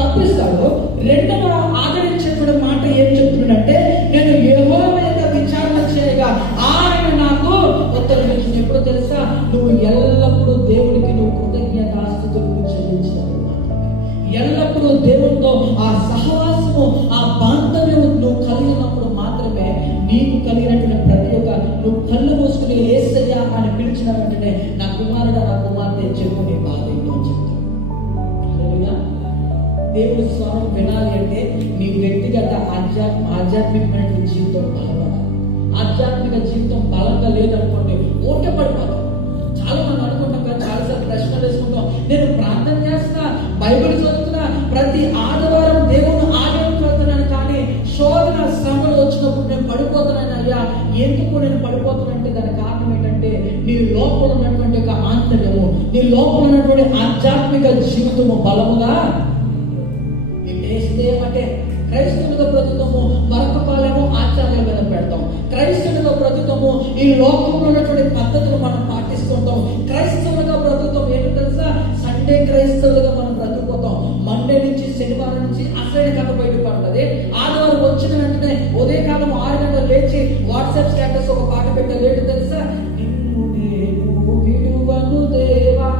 తప్పిస్తాడు. రెండవ ఆదరించేటువంటి మాట ఏం చెప్తున్నాడంటే నేను యెహోవా యొక్క విచారణ చేయగా ఆయన నాకు ఉత్తరం ఇచ్చింది. ఎప్పుడు తెలుసా? నువ్వు ఎల్లప్పుడూ దేవుడికి నువ్వు కృతజ్ఞతాస్తుతులు చెల్లించినప్పుడు మాత్రమే, ఎల్లప్పుడూ దేవుడితో ఆ సహవాసము ఆ బాంధవ్యం నువ్వు కలిగినప్పుడు మాత్రమే నీకు కలిగినటువంటి ప్రతి ఒక్క నువ్వు కళ్ళు మూసుకుని యేసయ్యా అని పిలిచిన వెంటనే నా కుమారుడు నా కుమార్తె చెప్పు నీ బాధ ఏంటో చెప్తాడు. దేవుడి స్వరం వినాలి అంటే నీ వ్యక్తిగత ఆధ్యాత్మికమైన జీవితం బలపడాలి. ఆధ్యాత్మిక జీవితం బలంగా లేదనుకోండి ఓటే పడిపోతాం. చాలా మంది అనుకుంటాం కదా, చాలాసార్లు ప్రశ్నలు వేసుకుంటాం. నేను ప్రార్థన చేస్తున్నా, బైబిల్ చదువుతున్నా, ప్రతి ఆదివారం దేవుని ఆలయం వెళ్తున్నాను, కానీ శోధన శ్రమలు వచ్చినప్పుడు నేను పడిపోతున్నాను. అయ్యా ఎందుకు నేను పడిపోతున్నానంటే దానికి కారణం ఏంటంటే నీ లోపల ఉన్నటువంటి ఒక ఆంతర్యము, నీ లోపల ఉన్నటువంటి ఆధ్యాత్మిక జీవితము బలముగా అంటే క్రైస్తవులుగా బ్రతుకుతాము, మరొక కాలము ఆచార్యాల మీద పెడతాం. క్రైస్తవులుగా బ్రతుకుతాము, ఈ లోకంలో ఉన్నటువంటి పద్ధతులు మనం పాటిస్తుంటాం. క్రైస్తవులుగా బ్రతుకుతాం ఏంటో తెలుసా? సండే క్రైస్తవులుగా మనం బ్రతుకుపోతాం. మండే నుంచి శనివారం నుంచి అసలైన కథ బయటపడుతుంది. ఆదివారం వచ్చిన వెంటనే ఉదయకాలం 6 గంటలు లేచి వాట్సాప్ స్టేటస్ ఒక పాట పెట్టాలి. ఏంటో తెలుసా? నిన్ను నేను విడువను దేవా,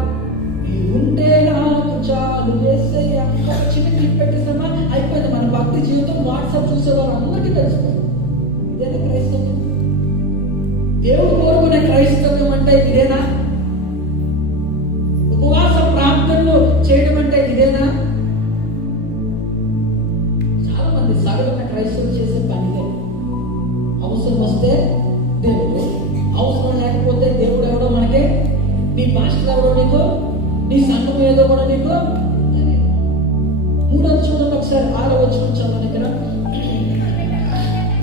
ఉంటే నాకు చాలు యేసయ్యా. ఒక చిన్న క్లిప్ పెట్టేస్తామా అయిపోయింది. మన భక్తి జీవితం వాట్సాప్ చూసేవారు అందరికీ తెలిసిపోయింది. ఇదేనా క్రైస్తవ్యం? దేవుడు కోరుకునే క్రైస్తవ్యం అంటే ఇదేనా? ఉపవాస ప్రార్థనలు చేయడం అంటే ఇదేనా? చాలా మంది సగటున క్రైస్తవులు చేసే పనిదే. అవసరం వస్తే దేవుడు, అవసరం లేకపోతే దేవుడు ఎవడో మనకే, నీ పాస్టర్ ఎవరో నీకు, నీ సంఘం ఏదో కూడా నీకు. 3వ చూడండి ఒకసారి, 6వ వచనం చదవండి. ఇక్కడ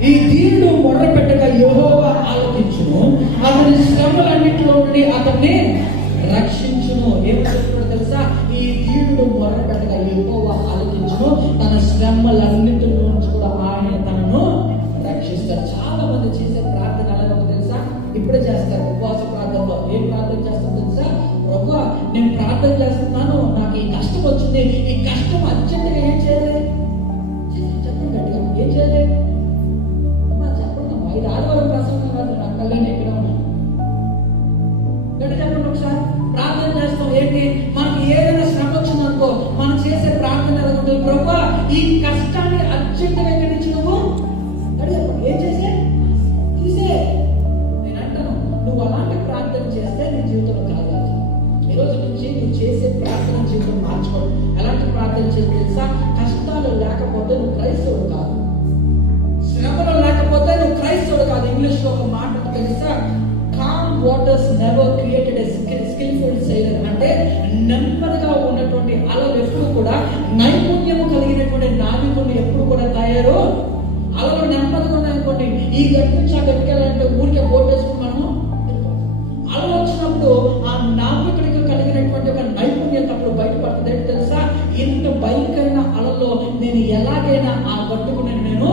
ఈ దీనుడు మొర్ర పెట్టగా యెహోవా ఆలకించును, అతని శ్రమలన్నింటిలో నుండి అతన్ని రక్షించును. ఏం చెప్తున్నాడు తెలుసా? ఈ దీనుడు మొర్ర పెట్టగా యెహోవా ఆలకించును, తన శ్రమలన్నింటిలో నుంచి కూడా ఆయన తనను రక్షిస్తాడు. చాలా మంది చేసే ప్రార్థన ఎలా తెలుసా? ఇప్పుడే చేస్తారు ఉపవాస ప్రార్థనలో. ఏం ప్రార్థన చేస్తారు తెలుసా? ప్రభువా నేను ప్రార్థన చేస్తున్నాను, నాకు ఈ కష్టం వచ్చింది, ఈ కష్టం అర్జెంటుగా ఏం చేయాలి? చెప్పండి గట్టిగా, ఏం చేయాలి అమ్మా? చెప్పండి అమ్మా. 5 ఆదివారం ప్రసంగం కాదు, నా కళ్యాణ్ ఎక్కడ ఉన్నా గట్టి చెప్పండి ఒకసారి. ప్రార్థన చేస్తాం ఏంటి? మనకి ఏదైనా శ్రమ వచ్చిందనుకో మనం చేసే ప్రార్థన ఎలాగుంటుంది? ప్రభువా ఈ కష్టాన్ని అర్జెంటుగా ఎక్కడి నుంచి నువ్వు గట్టి చెప్పండి. ఏం చేసే చూసే. నేను అంటాను, నువ్వు అలాంటి ప్రార్థన చేస్తే నీ జీవితంలో కలగాలి. ఈ రోజు నుంచి నువ్వు చేసే ప్రార్థన జీవితం మార్చుకోవడం. ఎలాంటి ప్రార్థన చేస్తే తెలుసా? కష్టాలు లేకపోతే నువ్వు క్రైస్తవుడు కాదు, శ్రమలు లేకపోతే నువ్వు క్రైస్తవుడు కాదు. ఇంగ్లీష్ లో ఒక మాట తెలుసా? Calm waters never created a skillful sailor. అంటే నెమ్మదిగా ఉన్నటువంటి అలలు ఎప్పుడు కూడా నైపుణ్యము కలిగినటువంటి నావికులు ఎప్పుడు కూడా తయారు. అలలు నెమ్మదిగా ఉన్నాయనుకోండి, ఈ గట్టి నుంచి ఆ గట్టికెళ్ళాలంటే ఊరికే బోట్ వేసుకున్నాను. అలలు వచ్చినప్పుడు ఆ నావికుడికి కలిగినటువంటి ఒక నైపుణ్యత అప్పుడు బయటపడుతుంది. ఏంటి తెలుసా? ఇంత భయంకరమైన అలలో నేను ఎలాగైనా ఆ గట్టుకు నేను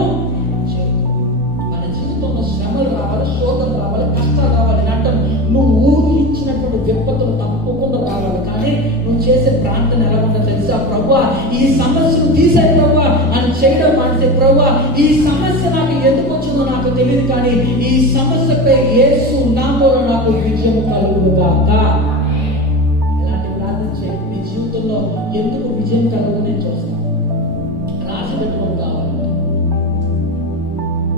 మన జీవితంలో శ్రమలు రావాలి, శోధనలు రావాలి, కష్టాలు రావాలి అంటే నువ్వు ఊహించినటువంటి విపత్తులు తప్పకుండా రావాలి. కానీ నువ్వు చేసే ప్రార్థన ఎలా ఉంటుందో తెలుసా? ప్రభువా ఈ సమస్యను తీసే ప్రభువా అని చేయడం అంటే, ప్రభువా ఈ సమస్య నాకు ఎందుకు వచ్చిందో నాకు తెలియదు, కానీ ఈ సమస్యపై యేసు నామములో నాకు విజయం కలుగుగాక. ఇలాంటి ప్రార్థన చేయండి. నీ జీవితంలో ఎందుకు విజయం కలుగుతుందో నేను చూస్తాను. రాసి పెట్టుకోవడం కావాలి.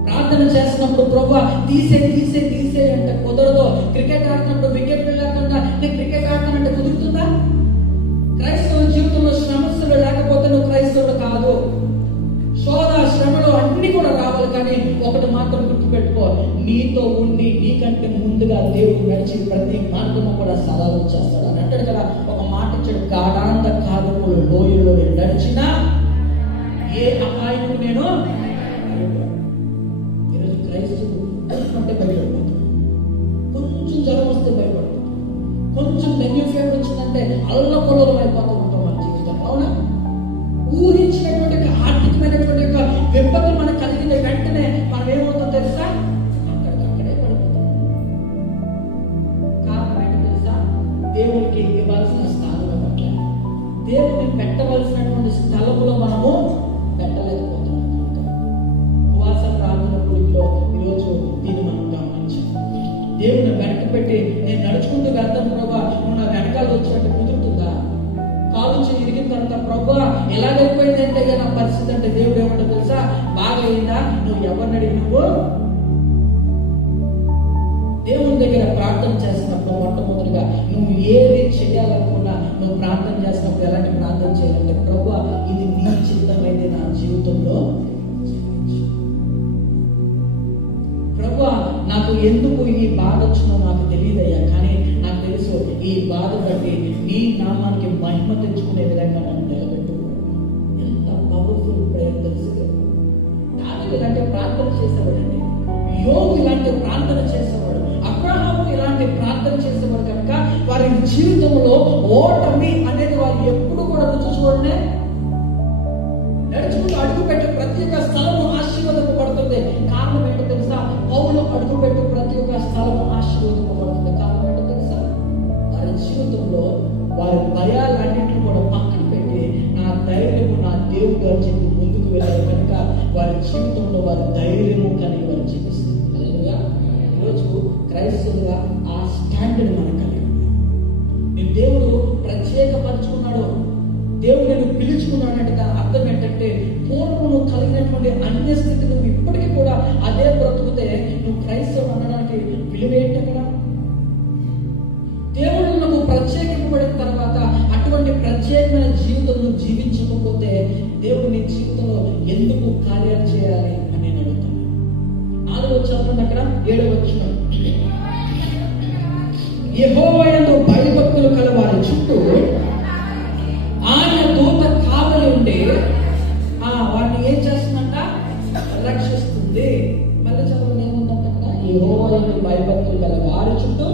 ప్రార్థన చేస్తున్నప్పుడు ప్రభువా తీసే తీసే తీసే అంటే కుదరదు. క్రికెట్ ఆడుతున్నప్పుడు వికెట్ వెళ్ళకుండా నేను క్రికెట్ ఆడతానంటే కుదురుతుందా? క్రైస్తవ జీవితంలో సమస్యలు లేకపోతే కానీ ఒకటి మాత్రం గుర్తుపెట్టుకో, నీతో ఉండి నీకంటే ముందుగా దేవుడు నడిచి ప్రతి మార్గము కూడా సవాలు చేస్తాడు అని అంటాడు కదా. ఒక మాట ఇచ్చాడు, గాఢాంధ కాలములు లోయలో నడిచినా ఏ అపాయము నేను. ఈరోజు క్రైస్తవులు అంటే భయపడిపోతాడు, కొంచెం జ్వరం వస్తే భయపడతాడు, కొంచెం డెంగ్యూ ఫీవర్ వచ్చిందంటే అల్లకొల్లలం అయిపోతూ ఉంటాం మన జీవితం. అవునా? ఊహించినటువంటి ఆర్థికమైనటువంటి యొక్క విపత్తు మనకు కలిగిన వెంటనే మనం ఏమవుతుందో తెలుసా, అక్కడే పడిపోతాం. కారణం ఏంటో తెలుసా, దేవునికి ఇవ్వాల్సిన స్థానం పట్ల, దేవుని పెట్టవలసినటువంటి స్థలములో మనము పెట్టలేకపోతున్నాం. ఉపవాస ప్రార్థన గుడిలో ఈరోజు దీన్ని మనం గమనించాం. దేవుని వెనక పెట్టి నేను నడుచుకుంటూ వెళ్తాను ప్రభా, నువ్వు నా వెనకాల వచ్చినట్టు కుదురుతుందా? కాలు ఇరిగిన తర్వాత ప్రభా ఎలాగైపోయింది అంటే నా పరిస్థితి అంటే దేవుడు ఏమంటో తెలుసా, బాగా అయిందా? నువ్వు ఎవరిని అడిగి నువ్వు దేవుని దగ్గర ప్రార్థన చేసినప్పుడు మొట్టమొదటిగా నువ్వు ఏది చేయాలనుకున్నా నువ్వు ప్రార్థన చేసినప్పుడు ఎలాంటి ప్రార్థన చేయాలంటే, ప్రభా ఇది నీ చిత్తమైతే నా జీవితంలో, ప్రభా నాకు ఎందుకు ఈ బాధ వచ్చిందో నాకు తెలియదయ్యా, కానీ నాకు తెలుసు ఈ బాధ బట్టి నీ నామానికి మహిమ తెచ్చుకునే విధంగా నన్ను నిలబెట్టుకున్నాను. ఎంత పవర్ఫుల్ ప్రేయర్ తెలుసు. దావీదు ఇలాంటి ప్రార్థన చేసేవాడండి, యోగు ఇలాంటి ప్రార్థన చేసేవాడు, అబ్రహాము ఇలాంటి ప్రార్థన చేసేవాడు. కనుక వారి జీవితంలో ఓటమి అనేది వారు ఎప్పుడు కూడా రుచి చూడనే నడుచుకుంటూ అడుగుపెట్టే ప్రతి ఒక్క స్థలము ఆశీర్వదింపబడుతుంది. కారణం ఏంటో తెలుసా, పౌలు అడుగుపెట్టే ప్రతి ఒక్క స్థలము ఆశీర్వదింపబడుతుంది. కారణం ఏంటో తెలుసా, వారి జీవితంలో వారి భయాలన్నింటినీ కూడా పక్కన పెట్టి నా ధైర్యము నా దేవుడు అని చెప్పి ముందుకు వెళ్ళారు. కనుక వారి జీవితంలో వారి ధైర్యము కానీ వారు జీవిస్తారు. ఈరోజు క్రైస్తవులుగా ఆ స్టాండర్డ్ మనకు కలిగి నీ దేవుడు ప్రత్యేకపరుచుకున్నాడు, దేవుడు నేను పిలుచుకున్నాడు అంటే దాని అర్థం ఏంటంటే, పూర్వం నువ్వు కలిగినటువంటి అన్య స్థితి నువ్వు ఇప్పటికీ కూడా అదే బ్రతుకుతే నువ్వు క్రైస్తవుడు అనడానికి విలువేంటి అక్కడ? దేవుడు నువ్వు ప్రత్యేకింపబడిన తర్వాత అటువంటి ప్రత్యేకమైన జీవితం నువ్వు జీవించకపోతే దేవుడు నీ జీవితంలో ఎందుకు కార్యాలు చేయాలి అని నేను అడుగుతాను. 4వ వచనం అక్కడ 7వ వచనం, యెహోవా యందు భయభక్తులు కల వారి చుట్టూ ఆయన దూత కావలి ఉండి వారిని ఏం చేస్తుందంట, రక్షిస్తుంది. మళ్ళీ చదవండి ఏముందంట అక్కడ, యెహోవా యందు భయభక్తులు గల వారి చుట్టూ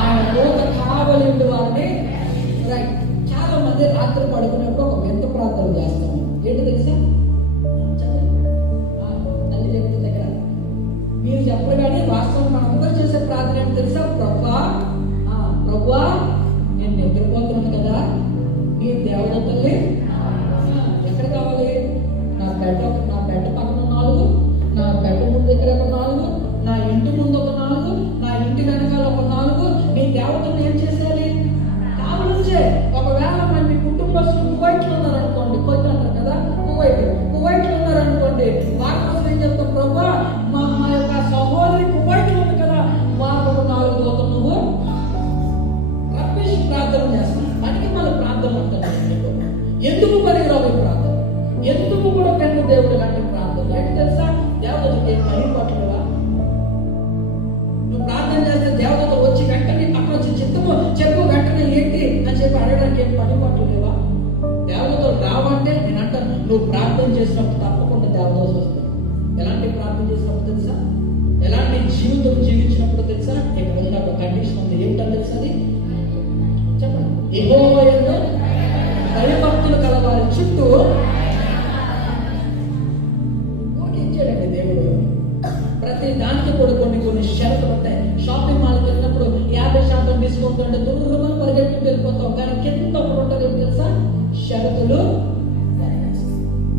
ఆయన దూత కావలి ఉండి వారిని. చాలా మంది రాత్రి పడుకున్నప్పుడు ఒక వింత ప్రార్థన చేస్తాము. ఏంటి తెలుసా? తల్లి చెప్తుంది దగ్గర మీరు చెప్పరు కానీ వాస్తవం మనందరూ చేసే ప్రార్థన ఏంటి తెలుసా, ప్రభువా నేను నిద్రపోతున్నాను కదా, నీ దేవదత్తల్ని ఎక్కడ కావాలి, నా బెడ్ పక్కన 4, నా బెడ్ ముందు దగ్గర ఒక 4, నా ఇంటి ముందు ఒక 4, నా ఇంటి వెనకాల ఒక 4, నీ దేవతలు ఏం చేసేయాలి, కావాలంటే. ఒకవేళ మరి మీ కుటుంబస్తులు కువైట్లో ఉన్నారనుకోండి, కొత్త అంటారు కదా, కువైట్లో ఉన్నారనుకోండి, వారి కోసం ఏం చెప్తాం, ప్రభా మా యొక్క సహోదరి కువైట్లో ఉంది కదా, మాకు ఒక 4 దూతలు నువ్వు రప్పించి ప్రార్థన చేస్తాం. మనకి మన ప్రార్థన ఉంటుంది. ఎందుకు పనికిరావు ప్రార్థన, ఎందుకు కూడా పెద్ద దేవుడు లాంటి ప్రార్థన ఏంటి తెలుసా, దేవతలకి పని పట్టలేవా? నువ్వు ప్రార్థన చేస్తే దేవతలు వచ్చి వెంటనే పక్కన వచ్చి చెప్పు వెంటనే ఏంటి అని చెప్పి అడగడానికి ఏం పని పట్టలేవా? దేవతలు రావంటే నేను అంటాను, నువ్వు ప్రార్థన చేసినప్పుడు తప్పకుండా దేవతలు వస్తాయి. ఎలాంటి ప్రార్థన చేసినప్పుడు తెలుసా, ఎలాంటి జీవితం జీవించినప్పుడు తెలుసా, ఇక్కడ ఉన్న ఒక కండిషన్ ఉంది. ఏమిటో తెలుసా అది? చెప్పండి. యెహోవా యందు భయభక్తులు కల వారి చుట్టూ ఇచ్చాడండి దేవుడు. ప్రతి దానికి కూడా కొన్ని షరతులు ఉంటాయి. షాపింగ్ మాల్కి వెళ్ళినప్పుడు 50% డిస్కౌంట్ అంటే దూరం పరిగెట్టుకు వెళ్ళిపోతాం, కానీ కింద ఒకటి ఉంటుంది ఏం తెలుసా, షరతులు.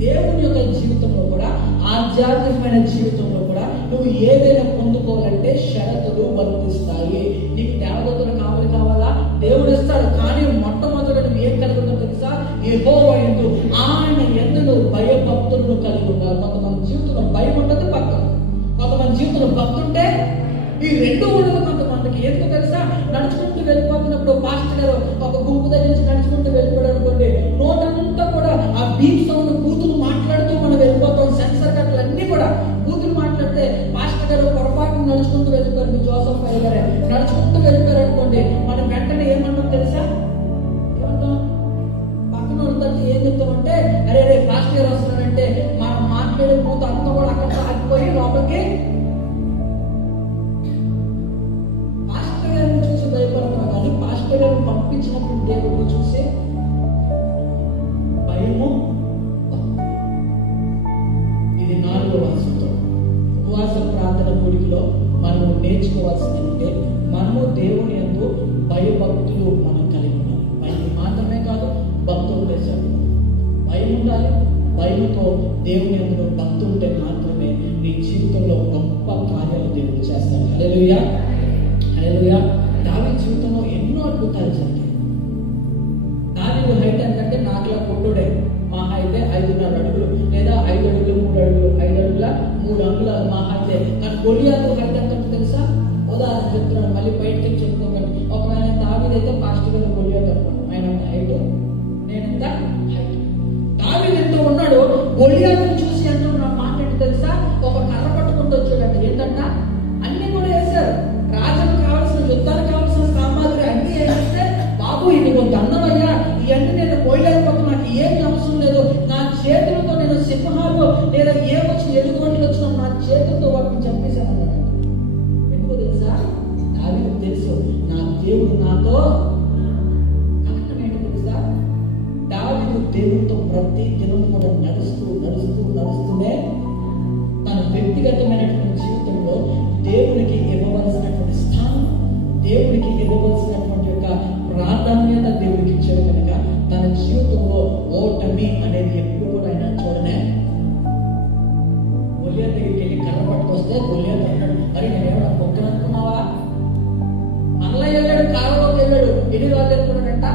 దేవుని యొక్క జీవితంలో కూడా, ఆధ్యాత్మికమైన జీవితంలో కూడా నువ్వు ఏదైనా పొందుకోవాలంటే షరతులు వర్తిస్తాయి. నీకు దేవదూతలు కావాలా, దేవుడు ఇస్తాడు. కానీ మొట్టమొదటి నువ్వు ఏం కలిగి ఉంటావు తెలుసా, యెహోవా యందు ఆయన యందు నువ్వు భయభక్తులను కలిగి ఉండాలి. కొంతమంది జీవితంలో భయం ఉంటుంది, భక్తి. కొంతమంది జీవితంలో భక్తి ఉంటే ఈ రెండు ఉండదు కొంతమందికి. ఎందుకు తెలుసా, నడుచుకుంటూ వెళ్ళిపోతున్నప్పుడు పాస్టర్ గారు ఒక గుంపు దగ్గర నుంచి నడుచుకుంటూ వెళ్ళిపోయాడు అనుకోండి, నోటంతా కూడా ఆ బీప్ సౌండ్ కూతురు మాట్లాడుతూ మనం వెళ్ళిపోతాం. సెన్సర్ కట్లు అన్ని కూడా నేర్చుకోవాల్సింది అంటే మనము దేవుని యందు భయభక్తులు మనం కలిగి ఉండాలి. భయం మాత్రమే కాదు, భక్తులు చేశారు. భయం ఉండాలి. భయంతో దేవుని యందు భక్తి ఉంటే మాత్రమే నీ జీవితంలో గొప్ప కార్యాలు దేవుడు చేస్తాడు. హల్లెలూయా, హల్లెలూయా. దావీదు జీవితంలో ఎన్నో అద్భుతాలు జరిగాయి. దావీదు హైట్ ఎంతంటే నాకులా పుట్టుడే. మహా అయితే 5.5 అడుగులు లేదా 5 అడుగులు 3 అడుగులు 5 అడుగుల 3 అంగుళాలు మహా అయితే. కానీ గొలియాతు హైట్ ఎంత తెలుసా? ఉదాహరణ చెప్తున్నాను, మళ్ళీ బయటకి చెప్పుకోకండి. ఒకవేళ దావీదు అయితే పాస్టర్ గారు గొలియాతు అనుకోండి, ఆయన హైట్, నేనెంత హైట్. దావీదు ఎంత ఉన్నాడు, గొలియాతును చూసి ఎంత ఉన్నాడు. మాట ఏంటి తెలుసా? ఒక కర్ర పట్టుకుంటూ వచ్చాడంట. ఏంటంట? అన్ని కూడా వేశారు. రాజుకు కావాల్సిన, యుద్ధానికి కావాల్సిన సామాగ్రి అన్ని వేస్తే, బాబు ఇది కొంత అందమయ్యా, ఇవన్నీ నేను పోయలేకపోతే నాకు ఏమి అవసరం లేదు, నా చేతులతో నేను సింహాలు లేదా ఏమొచ్చిన ఎలుగుబంట్లు వచ్చినా నా చేతులతో వాటిని చంపేశాను అన్నాడు. ఎందుకో తెలుసా? దావీదుకు తెలుసు నా దేవుడు నాతో. కారణం ఏంటో తెలుసా? దావీదు దేవుడితో ప్రతి దినం కూడా నడుస్తూనే తన వ్యక్తిగతమైనటువంటి జీవితంలో దేవునికి ఇవ్వవలసినటువంటి స్థానం, దేవునికి ఇవ్వవలసినటువంటి యొక్క ప్రాధాన్యత దేవుడికి ఇచ్చాడు కనుక తన జీవితంలో ఓటమి అనేది ఎప్పుడు కూడా ఆయన చూడనే. గొలియాతు దగ్గరికి వెళ్ళి కర్ర పట్టుకొస్తే గొలియాతు అన్నాడు, మరి నేనేమన్నా మొక్కను అనుకున్నావా? మళ్ళా వెళ్ళాడు, కాలంలోకి వెళ్ళాడు. ఎన్ని రాళ్ళు ఎత్తుకున్నాడంట?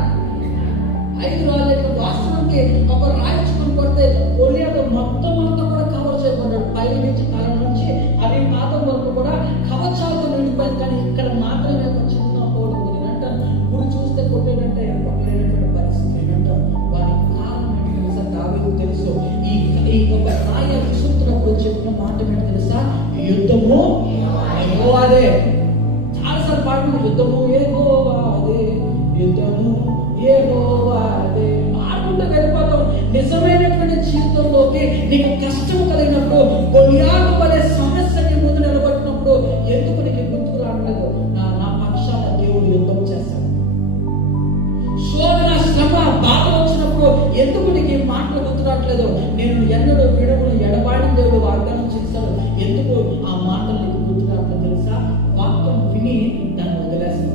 5 రాళ్ళు ఎత్తుకున్నాడు. వాస్తవానికి ఒక రాయించుకుని కొడితే గొలియాతు మొత్తం అంతా కూడా కవర్ చేయబడ్డాడు. పై నుంచి తల నుంచి అవి పాదం వరకు కూడా కవచాలతో నిండిపోయింది. కానీ ఇక్కడ మాత్రమే ఒక చిన్న హోడు ఉంది. అంటారు గుడి చూస్తే కొట్టేటంటే కొట్టలేనటువంటి పరిస్థితి ఏంటంటారు. వారికి కారణం ఏంటి తెలుసా? దావీదుకు తెలుసు ఈ ఒక రాయ విసురుతున్నప్పుడు చెప్పిన మాట ఏంటి తెలుసా? యుద్ధము యెహోవాదే. చాలాసార్లు పాడుకున్న యుద్ధము యెహోవాదే, యుద్ధము యెహోవాదే పాడుకుంటూ వెళ్ళిపోతాం. నిజమైనటువంటి జీవితంలోకి నీకు కష్టం కలిగినప్పుడు, గొలియాతు వలె సమస్యకి ముందు నిలబడినప్పుడు ఎందుకు నీకు గుర్తుకు రావట్లేదు? నా పక్షాన దేవుడు యుద్ధం చేస్తాడు. శోధన, శ్రమ, బాధ వచ్చినప్పుడు ఎందుకు నీకు ఈ మాటలు గుర్తు రావట్లేదు? నేను ఎన్నడూ విడుగును ఎడబాడిన దేవుడు వాగ్దానం చేస్తాడు. ఎందుకు ఆ మాటలు నీకు గుర్తు రావట్లేదు తెలుసా? వాక్యం విని దాన్ని వదిలేస్తాడు.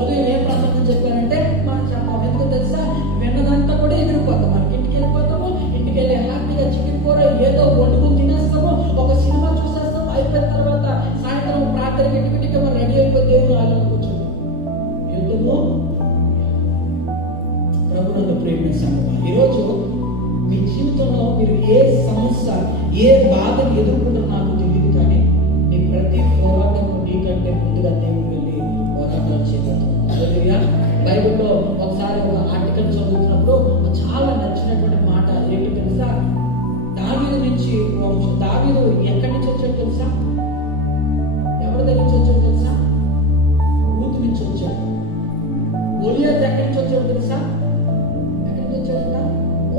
ఉదయం ఏం ప్రసంగం చెప్పారంటే మనం చెప్పాం. ఎందుకు తెలుసా? విన్నదంతా కూడా ఎగిరిపోతాం. మనకి ఇంటికి వెళ్ళిపోతాము, ఇంటికి వెళ్ళి హ్యాపీగా చికెన్ కూర ఏదో వండుకుని తినేస్తాము, ఒక సినిమా చూసేస్తాము. అయిపోయిన తర్వాత సాయంత్రం ప్రార్థనకి ఇంటికి రెడీ అయిపోయి దేవుడు ఆలోచన కూర్చోండి. యుద్ధము ప్రభువును ప్రేమించాము. ఈరోజు మీ జీవితంలో మీరు ఏ సమస్య, ఏ బాధను ఎదుర్కొంటారో నాకు తెలియదు, కానీ నీ ప్రతి పోరాటం నీకంటే ముందుగా దేవుడు వెళ్ళి పోరాటాలు చేయగలుగుతాడు. బైబిల్లో ఒకసారి ఒక ఆర్టికల్ చదువుతున్నప్పుడు చాలా నచ్చినటువంటి మాట ఏంటి తెలుసా? దావీదు నుంచి దావీదు ఎక్కడి నుంచి వచ్చాడు తెలుసా? ఎవరి దగ్గర నుంచి వచ్చాడు తెలుసా? రూతు నుంచి వచ్చాడు. గొలియాతు ఎక్కడి నుంచి వచ్చాడు తెలుసా? ఎక్కడి నుంచి వచ్చాడంట?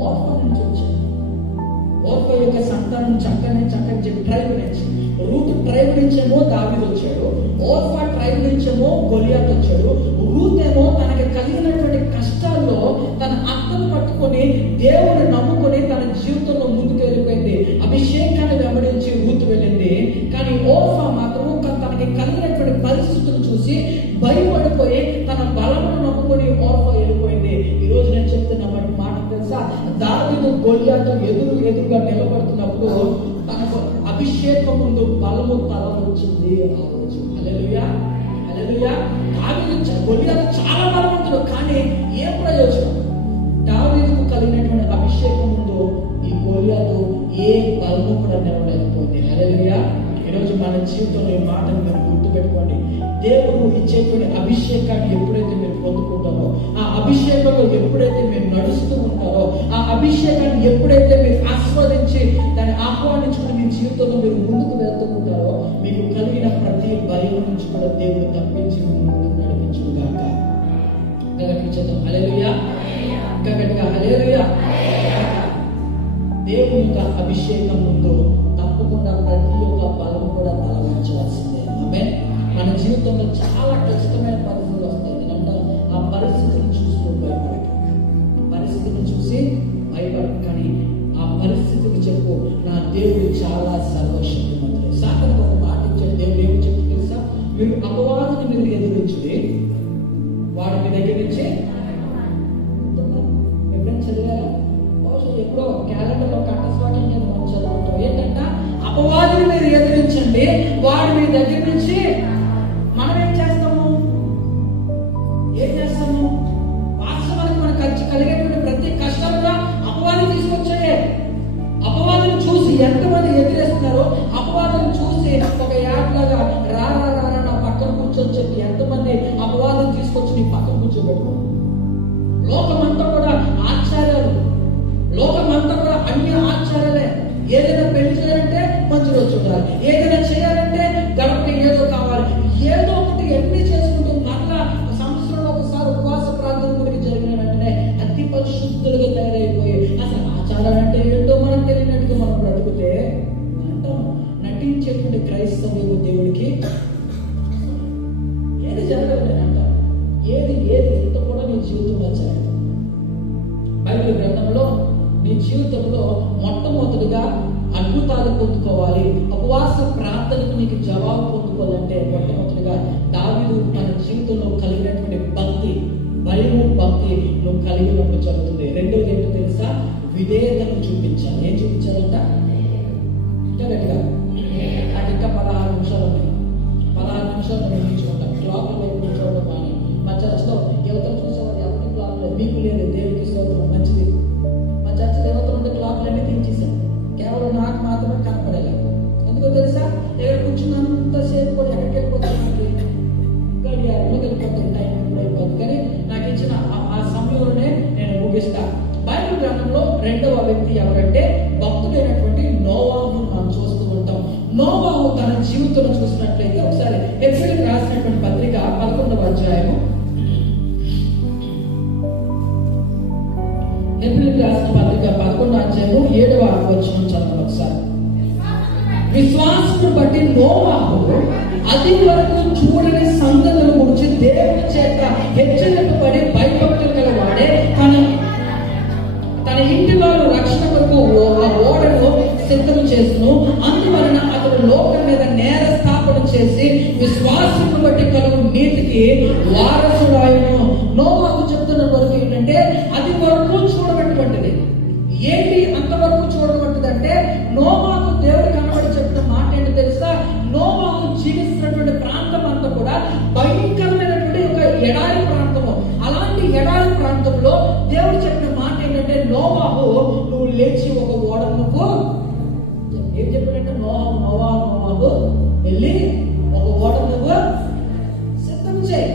ఓర్ఫా నుంచి వచ్చాడు. ఓర్ఫా యొక్క సంతానం చక్కని ట్రైబ్ నుంచి. రూతు ట్రైబ్ నుంచేమో దావీదు వచ్చాడు, ఓర్ఫా ట్రైబ్ నుంచేమో గొలియాతు వచ్చాడు. రూత్ ఏమో తనకి కలిగినటువంటి కష్టాల్లో తన అక్కను పట్టుకొని దేవుని నమ్ముకొని తన జీవితంలో ముందుకు వెళ్ళిపోయింది. అభిషేకాన్ని వెంబడించి రూతు వెళ్ళింది. కానీ ఓర్ఫా మాత్రము తనకి కలిగినటువంటి పరిస్థితులు చూసి భయపడిపోయి తన బలమును నమ్ముకొని ఓర్ఫా వెళ్ళిపోయింది. ఈ రోజు నేను చెప్తున్న మాట తెలుసా? దావీదు గొలియాతు ఎదురుగా నిలబడుతున్నప్పుడు తనకు అభిషేకం ముందు బలము తల వచ్చింది ఆ రోజు. హల్లెలూయా, హల్లెలూయా. దావీదు గొలియాతు చాలా బలవంతుడు, కానీ ఏ ప్రయోజనం? దావీదుకు కలిగినటువంటి అభిషేకం ముందు ఈ గొలియాతు ఏ బలము కూడా నిలవలేకపోయింది. హల్లెలూయా. ఈరోజు మన జీవితంలో ఈ మాటను మీరు గుర్తుపెట్టుకోండి. దేవుడు ఇచ్చేటువంటి అభిషేకాన్ని ఎప్పుడైతే మీరు పొందుకుంటారో, ఆ అభిషేకంలో ఎప్పుడైతే మీరు నడుస్తూ ఉంటారో, ఆ అభిషేకాన్ని ఎప్పుడైతే మీరు ఆస్వాదించి దాన్ని ఆహ్వానించుకుని మీ జీవితంలో మీరు ముందుకు వెళ్తూ ఉంటారో, మీకు కలిగిన ప్రతి భయం నుంచి కూడా దేవుడు తప్పించి ముందుకు నడిపించుగాక. గట్టిగా హల్లెలూయా, గట్టిగా హల్లెలూయా. దేవుని యొక్క అభిషేకం ముందు తప్పకుండా ప్రతి ఒక్క బలం కూడా తలవంచవలసిందే. ఆమేన్. మన జీవితంలో చాలా ఖచ్చితమైన పరిస్థితులు వస్తాయి. ఎందుకంటే ఆ పరిస్థితిని చూస్తూ భయపడక, పరిస్థితిని చూసి భయపడక, కానీ ఆ పరిస్థితికి చెప్పు, నా దేవుడు చాలా సర్వశక్తిమంతుడు. సాతానుకు ఒక మాట ఇచ్చాడు. దేవుడు ఏమి అపవాదిని మీరు ఎదిరించి వాడి మీ దగ్గర నుంచి ఎప్పుడైనా చదివారా? ఎప్పుడో క్యాలెండర్లో కంఠస్వాక్యం కింద మనం చదువుకుంటాం. ఏంటంటే అపవాదిని మీరు ఎదిరించండి, వాడి మీ దగ్గర నుంచి. మనం ఏం చేస్తాము? వాస్తవానికి మనకు కలిగేటువంటి ప్రతి కష్టాలు కూడా అపవాదిని తీసుకొచ్చాడే. అపవాదిని చూసి ఎంతమంది ఎదిరేస్తున్నారో, అపవాదిని చూసి ఒక యాడ్లాగా రా నా పక్కన కూర్చొని చెప్పి ఎంతమంది అపవాదిని తీసుకొచ్చి నీ పక్కన కూర్చోబెట్టుకో. లోకమంతా కూడా ఆచార్యాలు, లోకమంతా కూడా అన్ని ఆచారాలే. ఏదైనా పెళ్లి చేయాలంటే మంచి రోజు చూడాలి, ఏదైనా చేయాలంటే గడప ఏదో కావాలి, ఏదో ఒకటి ఎన్ని చేసుకుంటూ మళ్ళా సంవత్సరంలో ఒకసారి ఉపవాస ప్రార్థన గురించి జరిగిన వెంటనే అతి పరిశుద్ధులుగా తయారైపోయి అసలు ఆచారాలు అంటే ఏంటో మనం తెలియనట్టుగా మనం బ్రతుకుతే అంటాము. నటించేటువంటి క్రైస్తవులు దేవుడికి ఏది జరగలేదు అంటారు. ఏది ఎంత కూడా నీ జీవితంలో జరగదు. బైబిల్ గ్రంథంలో నీ జీవితంలో మొట్టమొదటిగా అద్భుతాలు పొందుకోవాలి, ఉపవాస ప్రార్థనకు నీకు జవాబు పొందుకోవాలంటే మొట్టమొదటిగా దావీదు తన జీవితంలో కలిగినటువంటి భక్తి, భయము, భక్తి నువ్వు కలిగినప్పుడు జరుగుతుంది. రెండోది ఏంటో తెలుసా? విధేయతను చూపించాలి. ఏం చూపించాలంట? గట్టిగా నాకు ఇంకా 16 నిమిషాలు ఉన్నాయి. 16 నిమిషాలు నిర్మించుకుంటాం. క్లాక్ వైపు చూడడం కానీ మా చర్చలో యువతలు చూసేవారు ఎవరికి క్లాక్ లేదు, మీకు లేదు. దేవుడికి స్తోత్రం, మంచిది. మా చర్చలో యువతలు ఉండే క్లాక్లన్నీ తీసేసాను. కేవలం నాకు మాత్రమే కనపడేలా. ఎందుకో తెలుసా? దగ్గర కూర్చున్నంతసేపు కూడా ఎక్కడికి వెళ్ళిపోతున్నాను, గడియారంలో వెళ్ళిపోతుంది, టైం కూడా అయిపోతుంది. కానీ నాకు ఇచ్చిన ఆ సమయంలోనే నేను ముగిస్తా. బైబిల్ గ్రంథంలో రెండవ వ్యక్తి ఎవరంటే భక్తుడైనటువంటి నోవాహును మనం చూస్తూ ఉంటాం. నోవాహు తన జీవితంలో చూసినట్లయితే ఒకసారి హెబ్రీయులకు రాసినటువంటి పత్రిక 11వ అధ్యాయము, హెబ్రీయులకు రాసిన పత్రిక 11వ అధ్యాయము 7వ వచనం చదవండి ఒకసారి. విశ్వాసమును బట్టి నోవాహు అది వరకు చూడని సంగతుల గురించి దేవుని చేత హెచ్చరింపబడి భయభక్తులు గలవాడే తన ఇంటి వారు రక్షణ కొరకు ఆ ఓడను సిద్ధం చేసును. అందువలన అతడు లోకం మీద నేర స్థాపన చేసి విశ్వాసమును బట్టి కలుగు నీతికి వారసుడాయను. నోవాహు చెప్తున్న వరకు ఏంటంటే అది వరకు చూడబెట్టబడ్డది. ఏంటి అంతవరకు చూడబడ్డది అంటే నోవాహు దేవుడు కనబడి చెప్పిన మాట ఏంటో తెలుసా? నోవాహు జీవిస్తున్నటువంటి ప్రాంతం అంతా కూడా భయంకరమైనటువంటి ఒక ఎడారి ప్రాంతము. అలాంటి ఎడారి ప్రాంతంలో దేవుడు చెప్పిన మాట ఏంటంటే నోవాహు నువ్వు లేచి ఒక ఓడ, నువ్వు ఏం చెప్పాడంటే నోవాహు వెళ్ళి ఒక ఓడ నువ్వు సిద్ధం చేయి.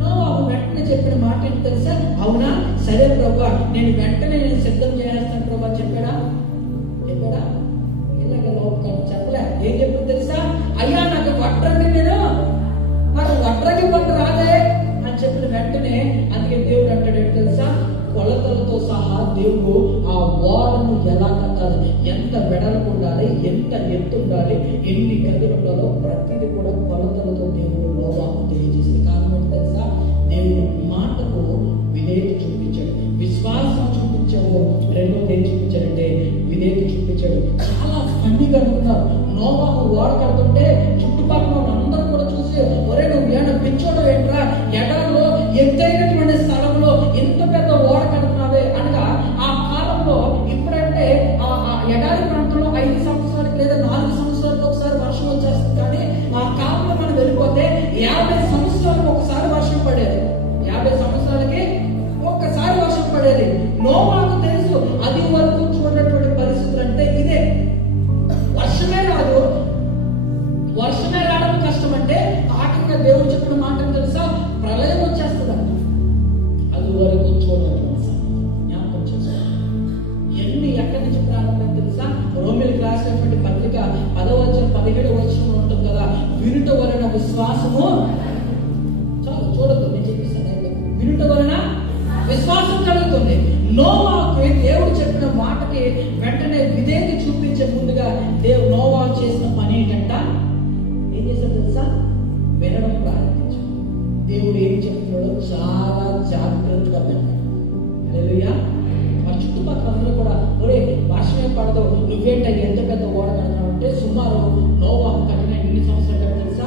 నోవాహు వెంటనే చెప్పిన మాట ఏంటో తెలుసా? అవునా, సరే ప్రభా, నేను వెంటనే సిద్ధం చేస్తాను ప్రభా చెప్పాడా? ఇలాగ చెప్పలే. ఏం చెప్పాడు తెలుసా? అయ్యా నాకు వడ్రంగి పంట రాదే అని చెప్పిన వెంటనే అందుకే దేవుడు అంటాడు ఏంటో తెలుసా? కొలతలతో సహా దేవుడు ఆ ఓడను ఎలా కట్టాలి, ఎంత వెడల్పు ఉండాలి, ఎంత ఎత్తు ఉండాలి, ఎన్ని గదులు ఉండాలో ప్రతిదీ కూడా కొలతలతో దేవుడు నోవాహుకు తెలియజేసింది. కారణం ఏంటో తెలుసా? దేవుని మాటకు విధేయత చూపించాడు, విశ్వాసం చూపించాడు. రెండోది ఏం చూపించాడంటే విధేయత చూపించాడు. చాలా ఫన్నీగా అనుకున్నారు. నోవాహు ఓడ కడుతుంటే చుట్టుపక్కల అందరూ కూడా చూసి, ఒరే నువ్వు ఏడ పిచ్చోడు ఏంట్రా, ఎడారిలో ఎత్తైనటువంటి స్థలంలో ఇంత పెద్ద ఓడ కడుతున్నావే అనగా, ఆ కాలంలో ఇప్పుడంటే ఆ ఎడారి ప్రాంతంలో 5 సంవత్సరాలకు లేదా 4 సంవత్సరాలకు ఒకసారి వర్షం వచ్చేస్తుంది. కానీ ఆ కాలంలో మనం వెళ్ళిపోతే 50 సంవత్సరాలకు ఒకసారి వర్షం పడేది. 50 సంవత్సరాలకి ఒక్కసారి వర్షం పడేది. నోవాహుకు తెలుసు అది వరకు చూడనటువంటి పరిస్థితులు అంటే ఇదే. వర్షమే రావడం కష్టం అంటే ఆటంగా దేవుడు చెప్పిన మాట తెలుసా? ప్రళయం వచ్చేస్తుందంట. అది వరకు చూడనటువంటి జ్ఞాపకం చేసుకోండి. ఎక్కడి నుంచి ప్రారంభం తెలుసా? రోమిలకు రాసినటువంటి పత్రిక 10వ అధ్యాయం 17వ వచనం ఉంటుంది కదా, వినుట వలన విశ్వాసము. చాలు చూడదు, నేను చెప్పిస్తాను. వినుట వలన విశ్వాసం కలుగుతుంది. నోవాహుకు దేవుడు చెప్పిన మాటకి వెంటనే విధేయత చూపించే ముందుగా నోవాహు చేసిన పని ఏంటంట? ఏం చేశాడు తెలుసా? వినడం ప్రారంభించాడు. దేవుడు ఏం చెప్తున్నాడో చాలా జాగ్రత్తగా విన్నాడు. హల్లెలూయా. మన చుట్టుపక్కల అందరూ కూడా ఒరే వర్షమే పడదు, నువ్వేంట ఎంత పెద్ద ఓడ కడతావు అంటే, సుమారు నోవాహు కట్టిన ఎన్ని సంవత్సరాలు తెలుసా?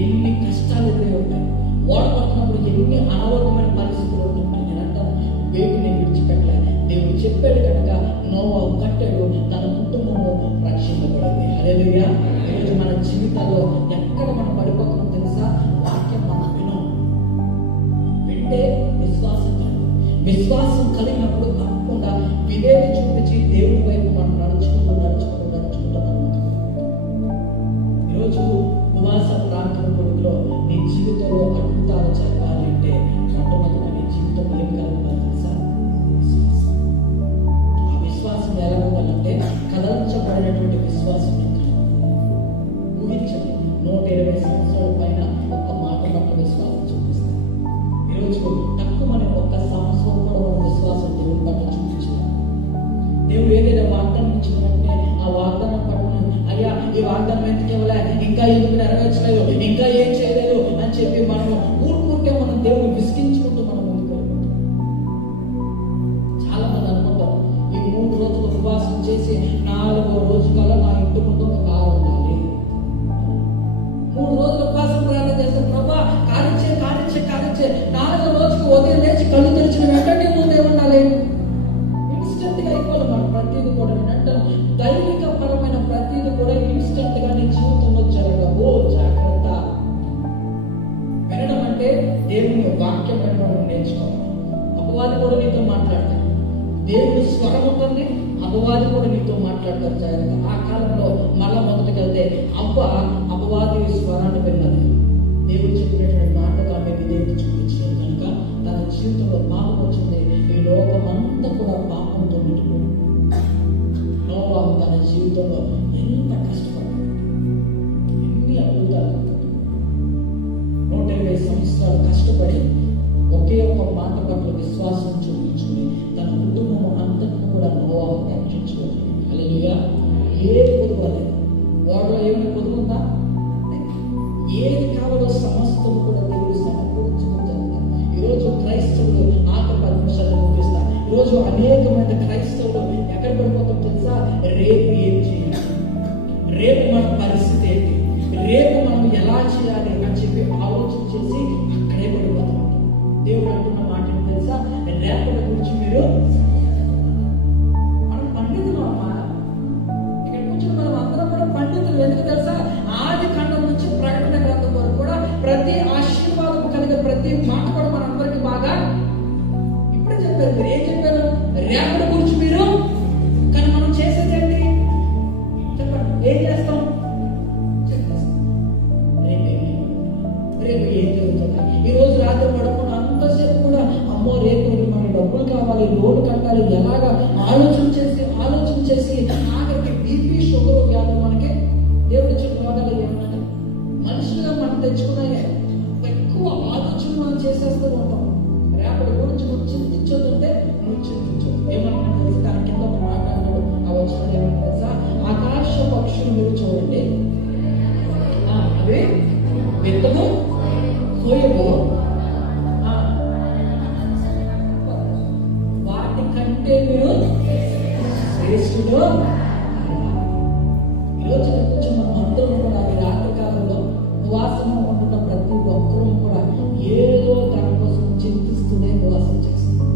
ఎన్ని కష్టాలు ఎదురై ఉంటాయి, ఓడపడుతున్నప్పుడు ఎన్ని అనారోగ్యమైన పరిస్థితులు ఉంటుంటాయి. నేను అంటాను, వేటిని విడిచిపెట్టలే. దేవుడు చెప్పాడు కనుక నోవహు కట్టాడు, తన కుటుంబము రక్షింపబడింది. హల్లెలూయా. ఈరోజు మన జీవితాల్లో ఎక్కడ మనం పడిపోతున్నాం తెలుసా? వాక్యం మనం వింటే విశ్వాసం కలిగినప్పుడు తప్పకుండా విధేయత చూపించి దేవుడి వైపు మనం నడుచుకుంటూ మనం ఈరోజు ఉపవాస ప్రార్థన కొడుకులో నీ జీవితంలో అద్భుతాలు జరగాలి అంటే మొట్టమొదటి నీ జీవితంలో ఏం కలగాలి తెలుసా? ఆ విశ్వాసం ఎలా ఉండాలంటే కదలించబడినటువంటి విశ్వాసం. ఊహించండి, 120 సంవత్సరాల పైన ఒక్క మాట పట్ల విశ్వాసం చూపిస్తాం. ఈరోజు తక్కువ మనం ఒక్క సంవత్సరం కూడా మన విశ్వాసం దేవుడి పట్ల చూపించాలి. దేవుడు ఏదైనా వాగ్దానం ఇచ్చినట్టే ఆ వాగ్దానం పట్ల, అయ్యా ఈ వాగ్దానం ఎందుకు ఇవ్వలే, ఇంకా ఎందుకు నెరవేర్చలేదు, ఇంకా ఏం చేయలేదు అని చెప్పి మనము ఊరుకుంటే మనం దేవుడు విసిగించుకుంటూ మనం ముందుకు వెళ్ళిపోతాం. చాలా మంది అనుకుంటారు, ఈ 3 రోజులు ఉపవాసం చేసి 4వ రోజు కల్లా నా ఇంటి ముందు ఒక కారు ఉండాలి. 3 రోజులు ఉపవాసం ప్రార్థన చేస్తారు, ప్రభా కానిచ్చే 4వ రోజుకి ఉదయం లేచి కళ్ళు తెరిచిన వెంటనే ముందే ఉండాలి. ఇన్స్టెంట్ గా అయిపోవాలి. మన ప్రతిదీ కూడా ఏంటంటే దైవిక పరమైన ప్రతిదీ కూడా ఇన్స్టెంట్ గా నీ జీవితంలో జరగవు. జాగ్రత్త. వినడం అంటే దేవుని వాక్యం వినడం నేర్చుకోవాలి. అపవాది కూడా నీతో మాట్లాడతాడు. దేవుని స్వరం ఉంటుంది, అపవాది కూడా నీతో మాట్లాడతారు. జాగ్రత్త. ఆ కాలంలో మళ్ళా మొదటికి వెళ్తే అపవాది స్వరాన్ని విన్నది. దేవుడు చెప్పినటువంటి మాటగా మీరు దేవుడు చూపించారు కనుక తన జీవితంలో పాపం వచ్చింది. ఈ లోకం అంతా కూడా పాపంతో నిండిపోయింది. నోవహు తన జీవితంలో ఎంత కష్టపడ్డాడు, ఎన్ని అద్భుతాలు. 120 సంవత్సరాలు కష్టపడి ఒకే ఒక్క మాట పట్ల విశ్వాసం చూపించుకుని తన కుటుంబం అంతటిని కూడా నోవహు రక్షించుకోవాలి. హల్లెలూయా. ఏ పొదుపు లేదు, వాడిలో ఏమైనా పొదుపు ఉందా? ఏది కావాలో సమస్తం కూడా దేవుడు సమకూర్చుకుంటారు. ఈరోజు క్రైస్తవులు ఆఖరి 10 నిమిషాలు ముగిస్తారు. ఈరోజు అనేకమైన క్రైస్తవులు ఎక్కడ పడిపోతాం తెలుసా? రేపు ఏం చేయాలి, రేపు మన పరిస్థితి ఏంటి, రేపు మనం ఎలా చేయాలి అని చెప్పి ఆలోచన చేసి అక్కడే పడిపోతాం. దేవుడు అంటున్న మాట ఏంటి తెలుసా? రేపటి గురించి మీరు మనం పండితులు అమ్మా. ఇక్కడ కూర్చొని మనం అందరం కూడా పండితులు. ఎందుకు తెలుసా? ఆది కాండం నుంచి ప్రకటన గ్రంథం వరకు కూడా ప్రతి ఆశీర్వాదం కలిగే ప్రతి మాట కూడా మనందరికి బాగా ఇప్పుడే చెప్పారు. మీరు ఏం చెప్పారు? రేపటి గురించి మీరు. కానీ మనం చేసేది ఏంటి చెప్పండి? ఏం చేస్తాం? రేపు ఏం జరుగుతుంది? ఈ రోజు రాత్రి పడుకున్న అంతసేపు కూడా అమ్మో రేపు మనకి డబ్బులు కావాలి, లోన్ కట్టాలి, ఎలాగా ఆలోచన చేసి ఆఖరికి బీపీ షుగర్ వ్యాధులు మనకి దేవుడు ఇచ్చిన రోగాలు ఏమన్నా మనుషులుగా మనం తెచ్చుకున్నాయే. ఎక్కువ ఆలోచన మనం చేసేస్తూ ఉంటాం. రేపటి గురించి నువ్వు చింతించొద్దంటే నువ్వు చింతించొద్దు. ఏమన్నా తెలుసు? దాని కింద ఒక మాట్లాడినాడు. ఆ వచ్చిన ఏమన్నా తెలుసా? ఆకాశ పక్షులు మీరు చూడండి, అవి విత్తము కోయము, వాటి కంటే మీరు శ్రేష్ఠుడు. ఈరోజు కొంచెం మనం అందరం కూడా ఈ రాత్రి కాలంలో ఉపవాసంగా ఉంటున్న ప్రతి ఒక్కరూ కూడా ఏదో దానికోసం చింతిస్తూనే ఉపవాసం చేస్తారు.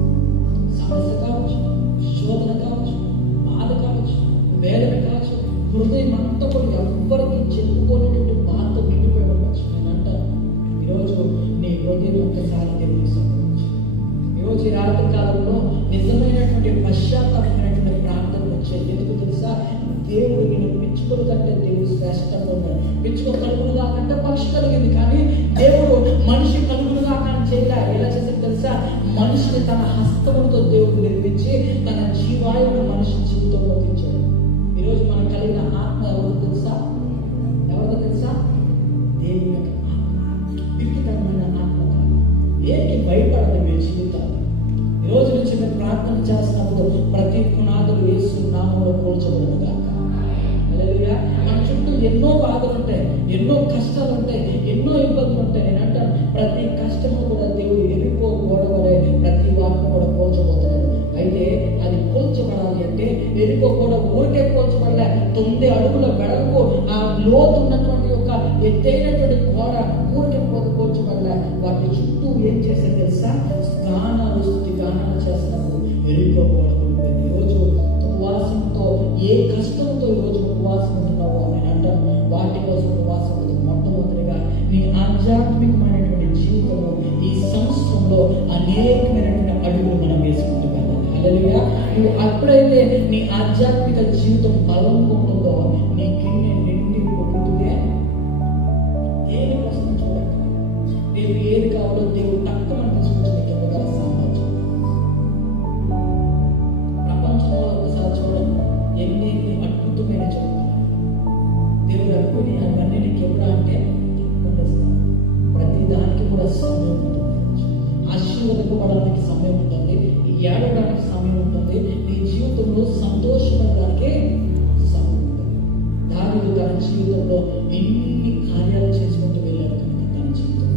సమస్య కావచ్చు, శోధన కావచ్చు, బాధ కావచ్చు, వేదన కావచ్చు, హృదయం అంతా కూడా ఎవ్వరికి చెప్పుకోలేటువంటి బాధ నిండిపోయి ఉండొచ్చు. నేను అంటాను, ఈరోజు నీ హృదయం ఒక్కసారి దేవుడికి సమర్పించు. ఈరోజు ఈ రాత్రి కాలంలో నిజమైనటువంటి పశ్చాత్తాపమైనటువంటి ప్రార్థన వచ్చాయి. ఎందుకు తెలుసా? దేవుడు నేను పిచ్చుకలు కంటే దేవుడు శ్రేష్టంగా ఉన్నాడు. పిచ్చుక కలుగులు కాకంటే పక్షి కలిగింది, కానీ దేవుడు మనిషి కలుగులు కాకని చేయలే. ఎలా చేసింది తెలుసా? మనిషిని తన హస్తములతో దేవుడు నిర్మించి తన జీవాయువును మనిషి జీవితంలో ఇచ్చాడు. ఈరోజు మనం కలిగిన ఆత్మ ఎవరు తెలుసా? దేవుని యొక్క ఆత్మ. వికృతమైన ఆత్మ కాదు. ఏమి భయపడదు మీ జీవితాలు. ఈ రోజు నుంచి మీరు ప్రార్థన చేస్తున్నప్పుడు ప్రతి పునాదులు యేసు నామములో కూల్చబడును గాక. హల్లెలూయా. మన చుట్టూ ఎన్నో బాధలు ఉంటాయి, ఎన్నో కష్టాలు ఉంటాయి, ఎన్నో ఇబ్బందులు ఉంటాయి. నేను అంటాను, ప్రతి కష్టము కూడా దేవుడు ఎరిపోకూడదనే ప్రతి వాటిని కూడా కూల్చబోతున్నాడు. అయితే అది కూల్చబడాలి అంటే ఎరికో కూడా ఊరికే కూల్చబడలే. 9 అడుగుల వెడల్పు ఆ లోతు ఉన్నటువంటి ఒక ఎత్తైనటువంటి గోడ ఊరికి పోల్చబడలే. వాటి చుట్టూ ఏం చేశారు తెలుసా? గానాలు, స్తుతి గానాలు చేస్తున్నప్పుడు ఎరుకోకూడదు. ఈరోజు ఉపవాసంతో ఏ కష్టంతో ఈరోజు ఉపవాసం ఉంటున్నావో నేను అంటాను, వాటి కోసం ఉపవాసం ఉంటుంది. మొట్టమొదటిగా నీ ఆధ్యాత్మికమైనటువంటి జీవితంలో ఈ సంవత్సరంలో అనేకమైనటువంటి అడుగులు మనం వేసుకుంటూ వెళ్ళాలి. హల్లెలూయా. నువ్వు అప్పుడైతే నీ ఆధ్యాత్మిక జీవితం బలంగా ఉంటుందో నీ గిన్నె నిండి పొందుతుందే. దేనికోసం చూడండి, దేవుడు ఏది కావాలో దేవుడు తక్కువ తీసుకొచ్చి నీకు ఇవ్వగల సామర్థ్యం. ప్రపంచంలో ఒకసారి చూడండి, ఎన్ని అద్భుతమైన చెప్తున్నారు. దేవుడు అప్పుని అవన్నీ నీకు ఇవ్వడా అంటే ప్రతి దానికి కూడా సమయం ఉంటుంది. ఆశీర్వదింపబడడానికి సమయం ఉంటుంది, ఏడవడానికి సమయం ఉంటుంది, నీ జీవితంలో సంతోషపడడానికి సమయం ఉంటుంది. దావీదు తన జీవితంలో ఎన్ని కార్యాలు చేసుకుంటూ వెళ్ళాడు కనుక తన జీవితంలో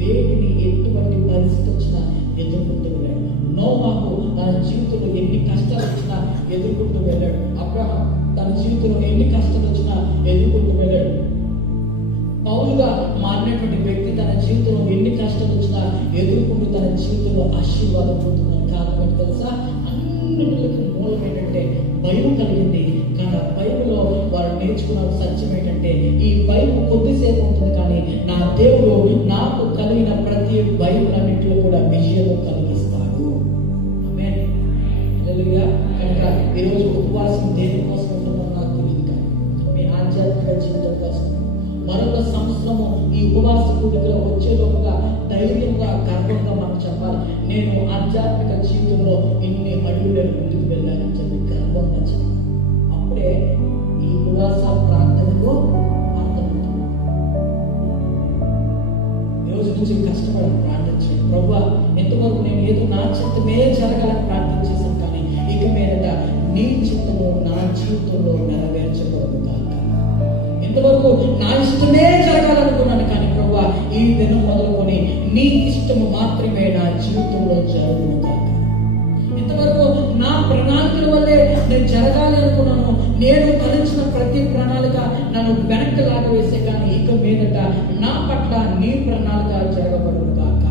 వేటిని ఎటువంటి పరిస్థితి వచ్చినా ఎదుర్కొంటూ వెళ్ళాడు. నోవాహు తన జీవితంలో ఎన్ని కష్టాలు వచ్చినా ఎదుర్కొంటూ వెళ్ళాడు. అబ్రహాం తన జీవితంలో ఎన్ని కష్టాలు వచ్చినా ఎదుర్కొంటూ వెళ్ళాడు. పౌలుగా మారినటువంటి వ్యక్తి తన జీవితంలో ఎన్ని కష్టాలు వచ్చినా ఎదుర్కొంటూ తన జీవితంలో ఆశీర్వాదం పొందుతున్నాడు. కారణం తెలుసా? అన్నిటికి మూలం ఏంటంటే భయం కలిగింది. కానీ ఆ భయంలో వారు నేర్చుకున్న సత్యం ఏంటంటే ఈ భయం కొద్దిసేపు ఉంటుంది, కానీ నా దేవుడు నాకు కలిగిన ప్రతి భయములన్నింటిలో కూడా విజయం కలిగిస్తాడు. ఆమేన్. హల్లెలూయా. కనుక ఈరోజు ఉపవాసం దేనికోసం ఉంటుందో నాకు తెలియదు, కానీ మీ ఆధ్యాత్మిక జీవితం కోసం మరొక సంవత్సరము ఈ ఉపవాస కూడికలో వచ్చేలోపుగా ధైర్యంగా గర్వంగా మనం చెప్పాలి, నేను ఆధ్యాత్మిక జీవితంలో ఇన్ని అడుగులు ముందుకు వెళ్ళానని చెప్పి గర్వంగా చెప్పాలి. అప్పుడే ఈ ఉపవాస ప్రార్థనకు అర్థమవుతుంది. ఈరోజు నుంచి కష్టపడాలి, ప్రార్థన చేయండి. ప్రభువా, ఎంతవరకు నేను ఏదో నా చిత్తమే జరగాలని ప్రార్థన చేశాను, కానీ ఇక మీదట నీ చిత్తము నా జీవితంలో నెరవేర్చబడదు కాక. ఇంతవరకు నా ఇష్టమే జరగాలనుకున్నాను, కానీ ప్రభువా ఈ దినం మొదలుకొని నీ ఇష్టము మాత్రమే నా జీవితంలో జరుగును కాక. ఇంతవరకు నా ప్రణాళికల వల్లే నేను జరగాలి అనుకున్నాను, నేను తలంచిన ప్రతి ప్రణాళిక నన్ను వెనక్కి లాగవేసే, కానీ ఇక మీదట నా పట్ల నీ ప్రణాళిక జరగబడును కాక.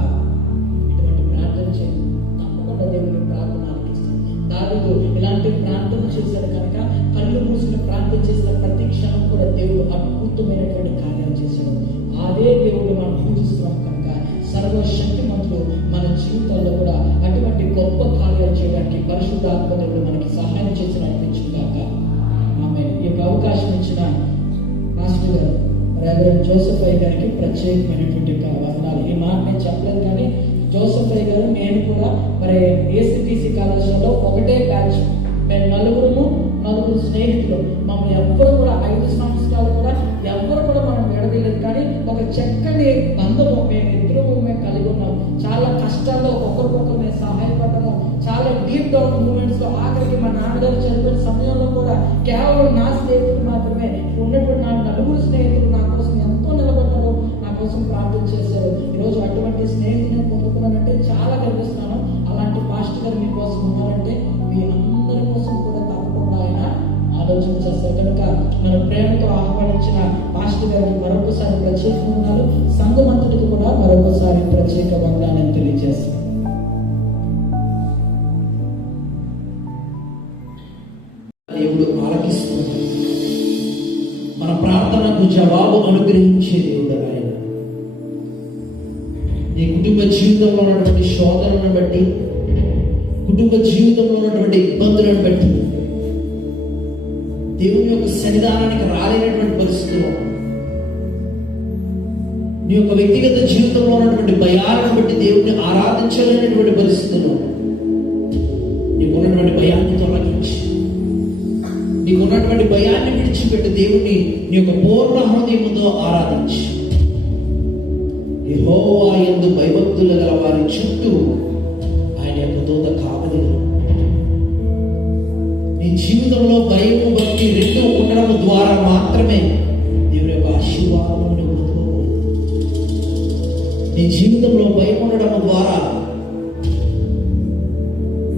ఇటువంటి ప్రార్థన చేయండి, తప్పకుండా దేవుని ప్రార్థన ఆలకిస్తాడు. దావీదు ఇలాంటి ప్రార్థన చేశాడు కనుక కళ్ళు మూసిన ప్రార్థన చేసిన ప్రతి క్షణం కూడా దేవుడు అద్భుతమైనటువంటి కార్యాలు చేశాడు. అదే దేవుడు మనం పూజిస్తున్నాం కనుక సర్వశక్తిమంతుడు మన జీవితాల్లో కూడా అటువంటి గొప్ప కార్యాలు చేయడానికి పరిశుద్ధాత్మ దేవుడు మనకి సహాయం చేసి నడిపించుగాక. ఆమేన్. ఈ యొక్క అవకాశం ఇచ్చిన మాస్టర్ గారు రెవరెండ్ జోసెఫ్ అయ్య గారికి ప్రత్యేకమైనటువంటి వందనాలు. ఈ మాట నేను చెప్పలేదు, కానీ జోసెఫ్ అయ్య గారు నేను కూడా మరి ఏసీటీసీ కళాశాలలో ఒకటే బ్యాచ్. మేము నలుగురు స్నేహితులు. మమ్మల్ని ఎవ్వరు కూడా 5 సంవత్సరాలు కూడా ఎవ్వరు కూడా మనం విడదీయలేదు, కానీ ఒక చక్కని బంధము మేము కలిగి ఉన్నాం. చాలా కష్టాల్లో ఒకరికొకరు మేము సహాయపడము, చాలా డీప్ డౌన్ మూమెంట్స్ లో, ఆఖరికి మా నాన్నగారు చనిపోయిన సమయంలో కూడా కేవలం నా స్నేహితులు మాత్రమే ఉన్నటువంటి నా 4 స్నేహితులు నా కోసం ఎంతో నిలబడ్డారు, నా కోసం ప్రార్థన చేశారు. ఈరోజు అటువంటి స్నేహితులను పొందుకున్నానంటే చాలా గర్విస్తున్నాను. అలాంటి పాస్టర్ గారు మీకోసం ఉన్నారంటే మీ అందరి కోసం కూడా తప్పకుండా ఆయన ఆలోచన చేస్తారు. కనుక మన ప్రేమతో ఆహ్వానించిన పాస్టర్ గారికి మరొకసారి ప్రత్యేక వందనాలు, సంఘం అంతటికి కూడా మరొకసారి ప్రత్యేక వందనాలను తెలియజేస్తాం. దేవుడు ఆలకిస్తుంది, మన ప్రార్థనకు జవాబు అనుగ్రహించే దేవుడు ఆయన. నీ కుటుంబ జీవితంలో ఉన్నటువంటి శోధనలను బట్టి, కుటుంబ జీవితంలో ఉన్నటువంటి ఇబ్బందులను బట్టి, దేవుని యొక్క సన్నిధానానికి రాలేనటువంటి పరిస్థితుల్లో, నీ యొక్క వ్యక్తిగత జీవితంలో ఉన్నటువంటి భయాలను బట్టి దేవుని ఆరాధించలేనటువంటి పరిస్థితుల్లో నీకు ఉన్నటువంటి భయాన్ని తొలగించి, నీకు ఉన్నటువంటి భయాన్ని విడిచిపెట్టి దేవుణ్ణి నీ యొక్క పూర్ణ హృదయముతో ఆరాధించి, యెహోవా యందు భయభక్తులు గల వారి చుట్టూ ఆయన యొక్క దూత కావలి. నీ జీవితంలో భయము భక్తి రెండు ఉండడం ద్వారా మాత్రమే దేవుని యొక్క ఆశీర్వాదమును పొందుకోకూడదు. నీ జీవితంలో భయం ఉండడం ద్వారా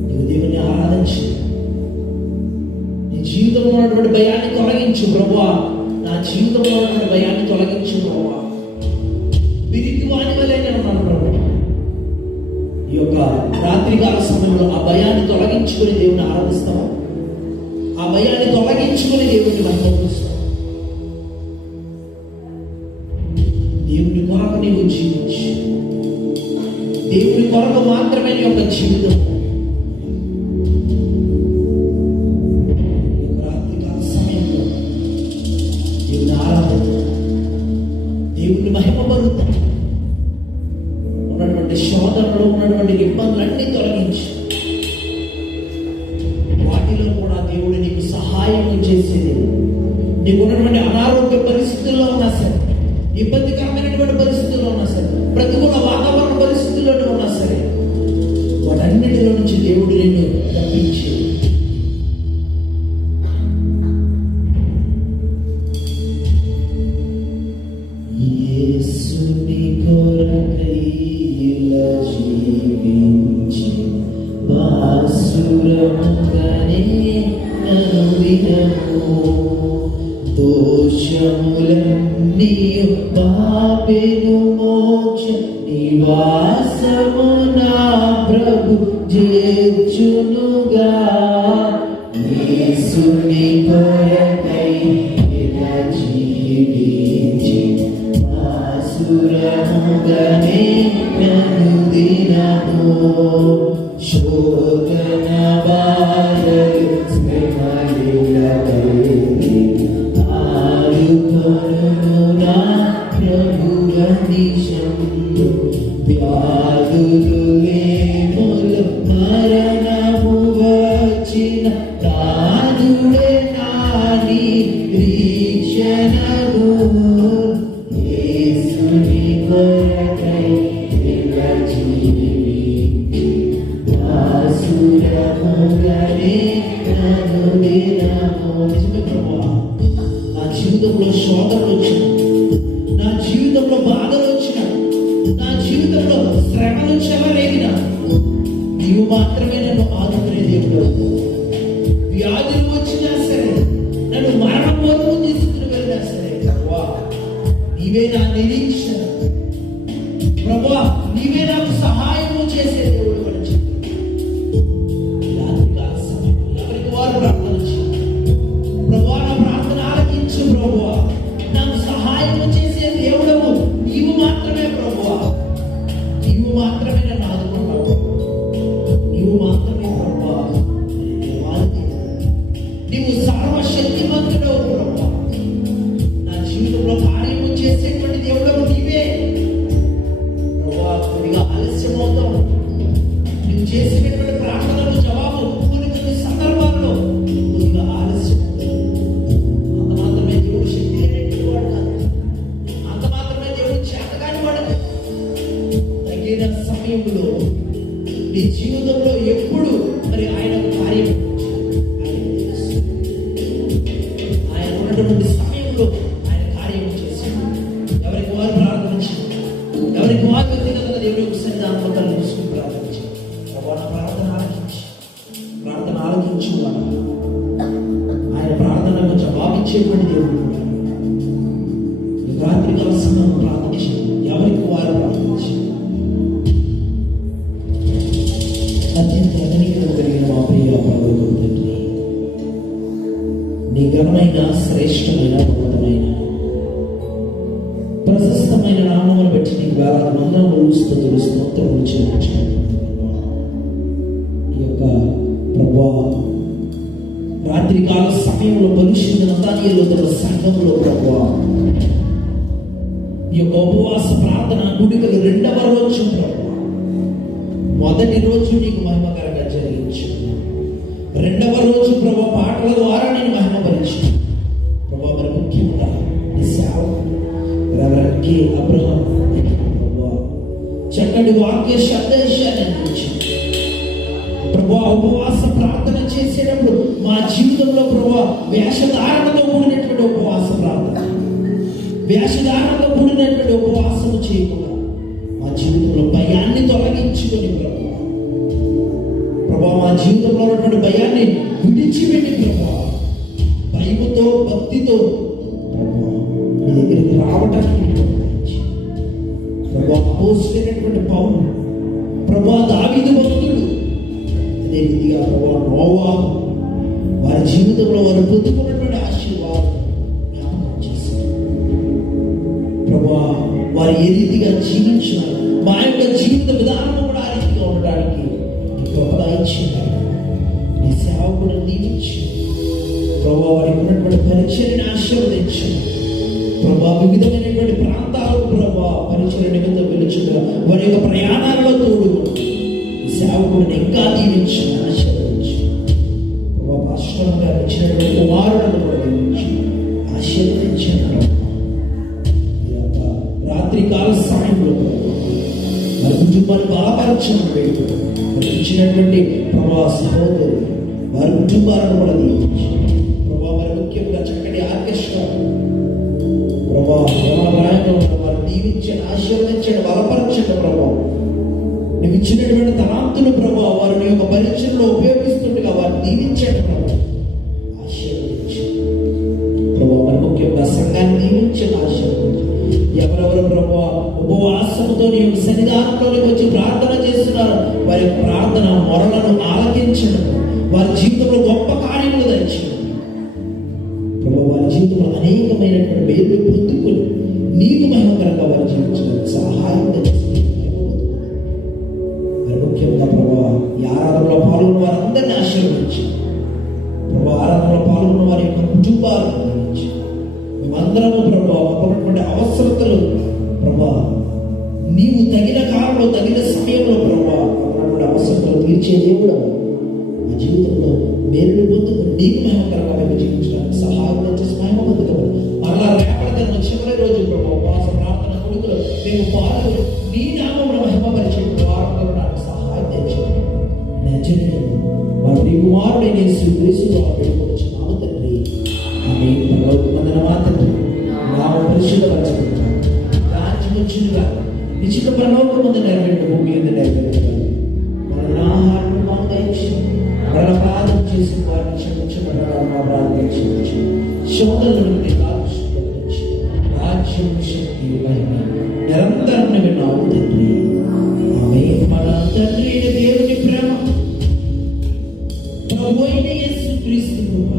నీవు దేవుని ఆరాధించి, నీ జీవితంలో ఉన్నటువంటి భయాన్ని తొలగించు. ప్రభువా, నా జీవితం రాత్రికాల సమయంలో ఆ భయాన్ని తొలగించుకుని దేవుని ఆరాధిస్తావా? ఆ భయాన్ని తొలగించుకుని దేవుని మహిమపరుస్తావా? దేవుని కొరకు నీవు జీవించు. దేవుని కొరకు మాత్రమే నీ యొక్క జీవితం. రాత్రికాల సమయంలో దేవుని ఆరాధన, దేవుని మహిమపరుతా, ఉన్నటువంటి శోధనలో ఉన్నటువంటి ఇబ్బందులన్నీ తొలగించి వాటిలో కూడా దేవుడు నీకు సహాయం చేసేది. నీకు ఉన్నటువంటి అనారోగ్య పరిస్థితుల్లో ఉన్నా సరే, ఇబ్బందికరమైనటువంటి పరిస్థితుల్లో ఉన్నా సరే, ప్రతికూల వాతావరణ పరిస్థితుల్లో ఉన్నా సరే, వాటన్నిటిలో నుంచి దేవుడు నిన్ను తప్పించి యేసుని కొరకై ఇలా జీవించి బాసురముగానే నన్ను వినము. దోషములన్నీ పాపెను మోక్ష నివాసము నా ప్రభు చేర్చునుగా. యేసుని కొరకై ఇలా జీవించి బాసురముగానే నన్ను వినము. శోధన బాధలు శ్రమలకై ఆదుకొనును నా ప్రభువని శంభు. వ్యాధులు లేములు మరణము వచ్చిన దానుడే నా నిరీక్షణము. యేసుని కొరకై ఇలా జీవించి బాసురముగానే నన్ను వినము. నిజమే ప్రభువా, నా జీవితంలో శోధనలు వచ్చిన, నా జీవితంలో బాధలు వచ్చిన, నా జీవితంలో శ్రమలు చెలరేగిన, నీవు మాత్రమే నన్ను ఆదుకునే దేవుడు. వ్యాధులు వచ్చినా సరే, నన్ను మరణం వరకు తీసుకుని వెళ్ళినా సరే, ప్రభువా నీవే నా నిరీక్షణ. ప్రభువా నీవే నాకు సహాయము చేసే దేవుడు అని చెప్పి రాత్రికాల సమయంలో ఎవరికి వారు ప్రార్థన చేయాలి. ప్రభువా నా ప్రార్థన ఆలకించు. ప్రభువా నాకు సహాయము చేసే దేవుడము నీవు మాత్రమే. ప్రభువా నీవు మాత్రమే నన్ను ఆదుకున్నావు. నీవు మాత్రమే ప్రభువా. నీవు సర్వశక్తిమంతుడవు ప్రభువా. నా జీవితంలో కార్యము చేసేటువంటి దేవుడము నీవే. ప్రభువా కొద్దిగా ఆలస్యం అవుతాం. నువ్వు చేసినటువంటి ప్రార్థనలు జవాబు కొన్ని సందర్భాల్లో కొద్దిగా ఆలస్యం అవుతాం. అంత మాత్రమే దేవుడు శక్తి లేనటువంటి వాడు కాదు. అంత మాత్రమే దేవుడు చేతగాని వాడు కాదు. తగిన సమయంలో నీ జీవితంలో ఎప్పుడు మరి ఆయనకు కార్యం ఆయన ఉన్నటువంటి సమయంలో ఆయన కార్యం చేశాడు. ఎవరికి వారు ప్రార్థించారు, ఎవరికి వారు వ్యక్తిగతంగా దేవుడి సన్నిధానంలో తలచుకుని ప్రార్థించారు. ప్రార్థన ఆలకించి ప్రార్థన ఆలకించు. ఆయన ప్రార్థనకు జవాబిచ్చేటువంటి దేవుడు. రాత్రికాల సమయం ప్రార్థించి ఎవరికి వారు ప్రార్థించారు. అత్యంత అగనికలు కలిగిన మా ప్రియ పరలోకపు తండ్రి, నీ ఘనమైన శ్రేష్టమైన ఉన్నతమైన ప్రశస్తమైన నామమును బట్టి నీకు వేలాది వందనములు స్తుతులు స్తోత్రములు చెల్లించుకుంటున్నాను. ఈ యొక్క ప్రభువా రాత్రికాల సమయంలో పరిశుద్ధ నతానీయుల సంఘంలో ప్రభువా ఈ యొక్క ఉపవాస ప్రార్థన గుడికలు 2వ రోజు ప్రభువా, మొదటి రోజు నీకు మహిమకరంగా జరిగించు. 2వ రోజు ప్రభు పాటల ద్వారా నేను మహిమపరిచు. ప్రభు మరి ముఖ్యంగా నీ సేవకుడు రెవరెండ్ కే. అబ్రహాం ప్రభు చక్కటి వాక్య సందేశాన్ని అందించు. ప్రభు ఉపవాస ప్రార్థన చేసేటప్పుడు మా జీవితంలో ప్రభు వేషధారణతో కూడినటువంటి ఉపవాస ప్రార్థన, వేషధారణతో కూడినటువంటి ఉపవాసము చేయకుండా మా జీవితంలో భయాన్ని తొలగించుకొని ప్రభు మా జీవితంలో ఉన్నటువంటి భయాన్ని విడిచిపెట్టి భయముతో భక్తితో మీ దగ్గరికి రావటానికి ప్రభు అపోస్తలుడైనటువంటి పౌలు, ప్రభు దావీదు భక్తుడు అదే రీతిగా ప్రభా నోవాహు వారి జీవితంలో వారు పొందుకున్నటువంటి ఆశీర్వాదం జ్ఞాపకం చేశారు ప్రభా. వారు ఏ రీతిగా జీవించారు, మా యొక్క జీవిత విధానం కూడా ఆ రీతిగా ఉండడానికి గొప్పగా ఇచ్చింది. నీ సేవకుడు దీవించి ప్రభా వారికి ఉన్నటువంటి పరిచర్యని ఆశీర్వదించారు ప్రభా. వివిధమైనటువంటి ప్రాంతాలకు ప్రభా పరిచర్య నిమిత్తం పిలుచుగా వారి యొక్క ప్రయాణాలలో తోడుకుంటూ సేవకుడిని ఇంకా దీవించి ఆశీర్వదించి ప్రభా. పాస్టర్ గారు ఇచ్చినటువంటి కుమారులను కూడా దీవించి ఆశీర్వదించారు. రాత్రి కాల సమయంలో వారి కుటుంబాన్ని బలపరచండి. ఇచ్చినటువంటి ప్రభా సహోదరు వారి కుటుంబాలను కూడా దీవించి ప్రభా. వారి ముఖ్యంగా చక్కటి ఆర్కెస్ట్రా ప్రభా దేవాలయంలో వారు దీవించండి, ఆశీర్వదించండి, బలపరచండి ప్రభా. నువ్వు ఇచ్చినటువంటి తలాంతులు ప్రభా వారిని యొక్క పరిచయంలో ఉపయోగిస్తుండగా వారిని దీవించండి ప్రభా, ఆశీర్వదించండి ప్రభా. వారి ముఖ్యంగా సంఘాన్ని దీవించండి, ఆశీర్వదించండి. ఎవరెవరు ప్రభా ఉపవాసంతో నీ యొక్క సన్నిధానంలోకి వచ్చి ప్రార్థన చేస్తున్నారు వారి ప్రార్థన మొరలను ఆలకించడం, వారి జీవితంలో గొప్ప కార్యములు దయచేయండి ప్రభా. వారి జీవితంలో అనేకమైనటువంటి మేలు పొందుకొని నీకు మహిమకరంగా వారు జీవించడానికి సహాయం దయచేయండి. మరి ముఖ్యంగా ప్రభా ఈ ఆరాధనలో పాల్గొన్న వారందరినీ ఆశీర్వదించి ప్రభా, ఆరాధనలో పాల్గొన్న వారి యొక్క కుటుంబాలను దీవించి మేమందరము ప్రభా మాకున్నటువంటి అవసరతలు ప్రభా నీవు తగిన కాలంలో తగిన సమయంలో ప్రభా అన్నటువంటి అవసరతలు తీర్చే దేవుడు మా జీవితంలో మేలు పొందుకుని నీకు మహిమకరంగా మేము జీవించడానికి సహాయం చేసి మహిమ పొందుకోవాలి. మరలా రేపటి చివరి రోజు ప్రభా ఉపవాస ప్రార్థన కొడుకులు మేము పాల్గొని నీ నామమున మహిమపరిచే వారికి సహాయం తెచ్చేయండి. నేను వారు నీ కుమారుడైన యేసుక్రీస్తు పెట్టుకోవచ్చు నామ తండ్రి. ఆమె మాత్రం నామ పరిశుద్ధపరచబడి రాజ్యం వచ్చినగా నిశ్చిత పరలోకమందు నెరవేరు భూమి మీద నెరవేరుగా మన ఆహారం మాకు దయచేయండి. అపరాధం చేసి వారిని క్షమించబడాలని మా ప్రార్థన చేయించి శోధనల నుండి రాజ్యం శక్తి మహిమ నిరంతరం విన్నాము తండ్రి. ఆమె మన తండ్రి అయిన దేవుని ప్రేమ ప్రభు అయిన యేసుక్రీస్తు కృప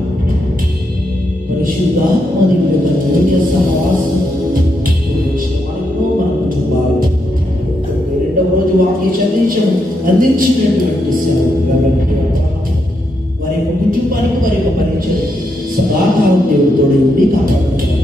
పరిశుద్ధాత్మ దివ్య సహవాసం మన కుటుంబాలు రెండవ రోజు వాక్య అందించినటువంటి వారి యొక్క కుటుంబానికి వారి యొక్క పరిచయం సదాకాలం దేవుడితో ఉండి కాపాడుతున్నాను.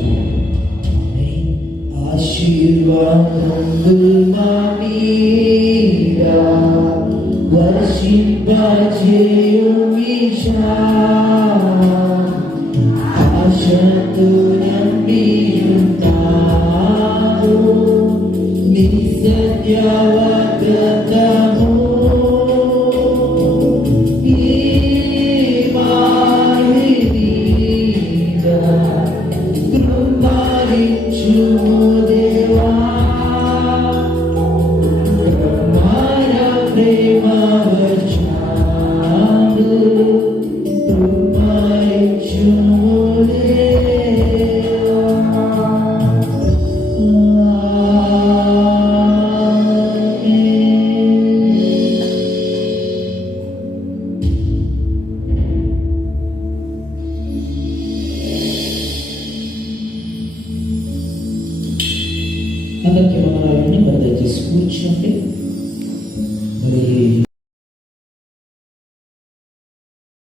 అందరికీ వందనాలని మరి దయచేసి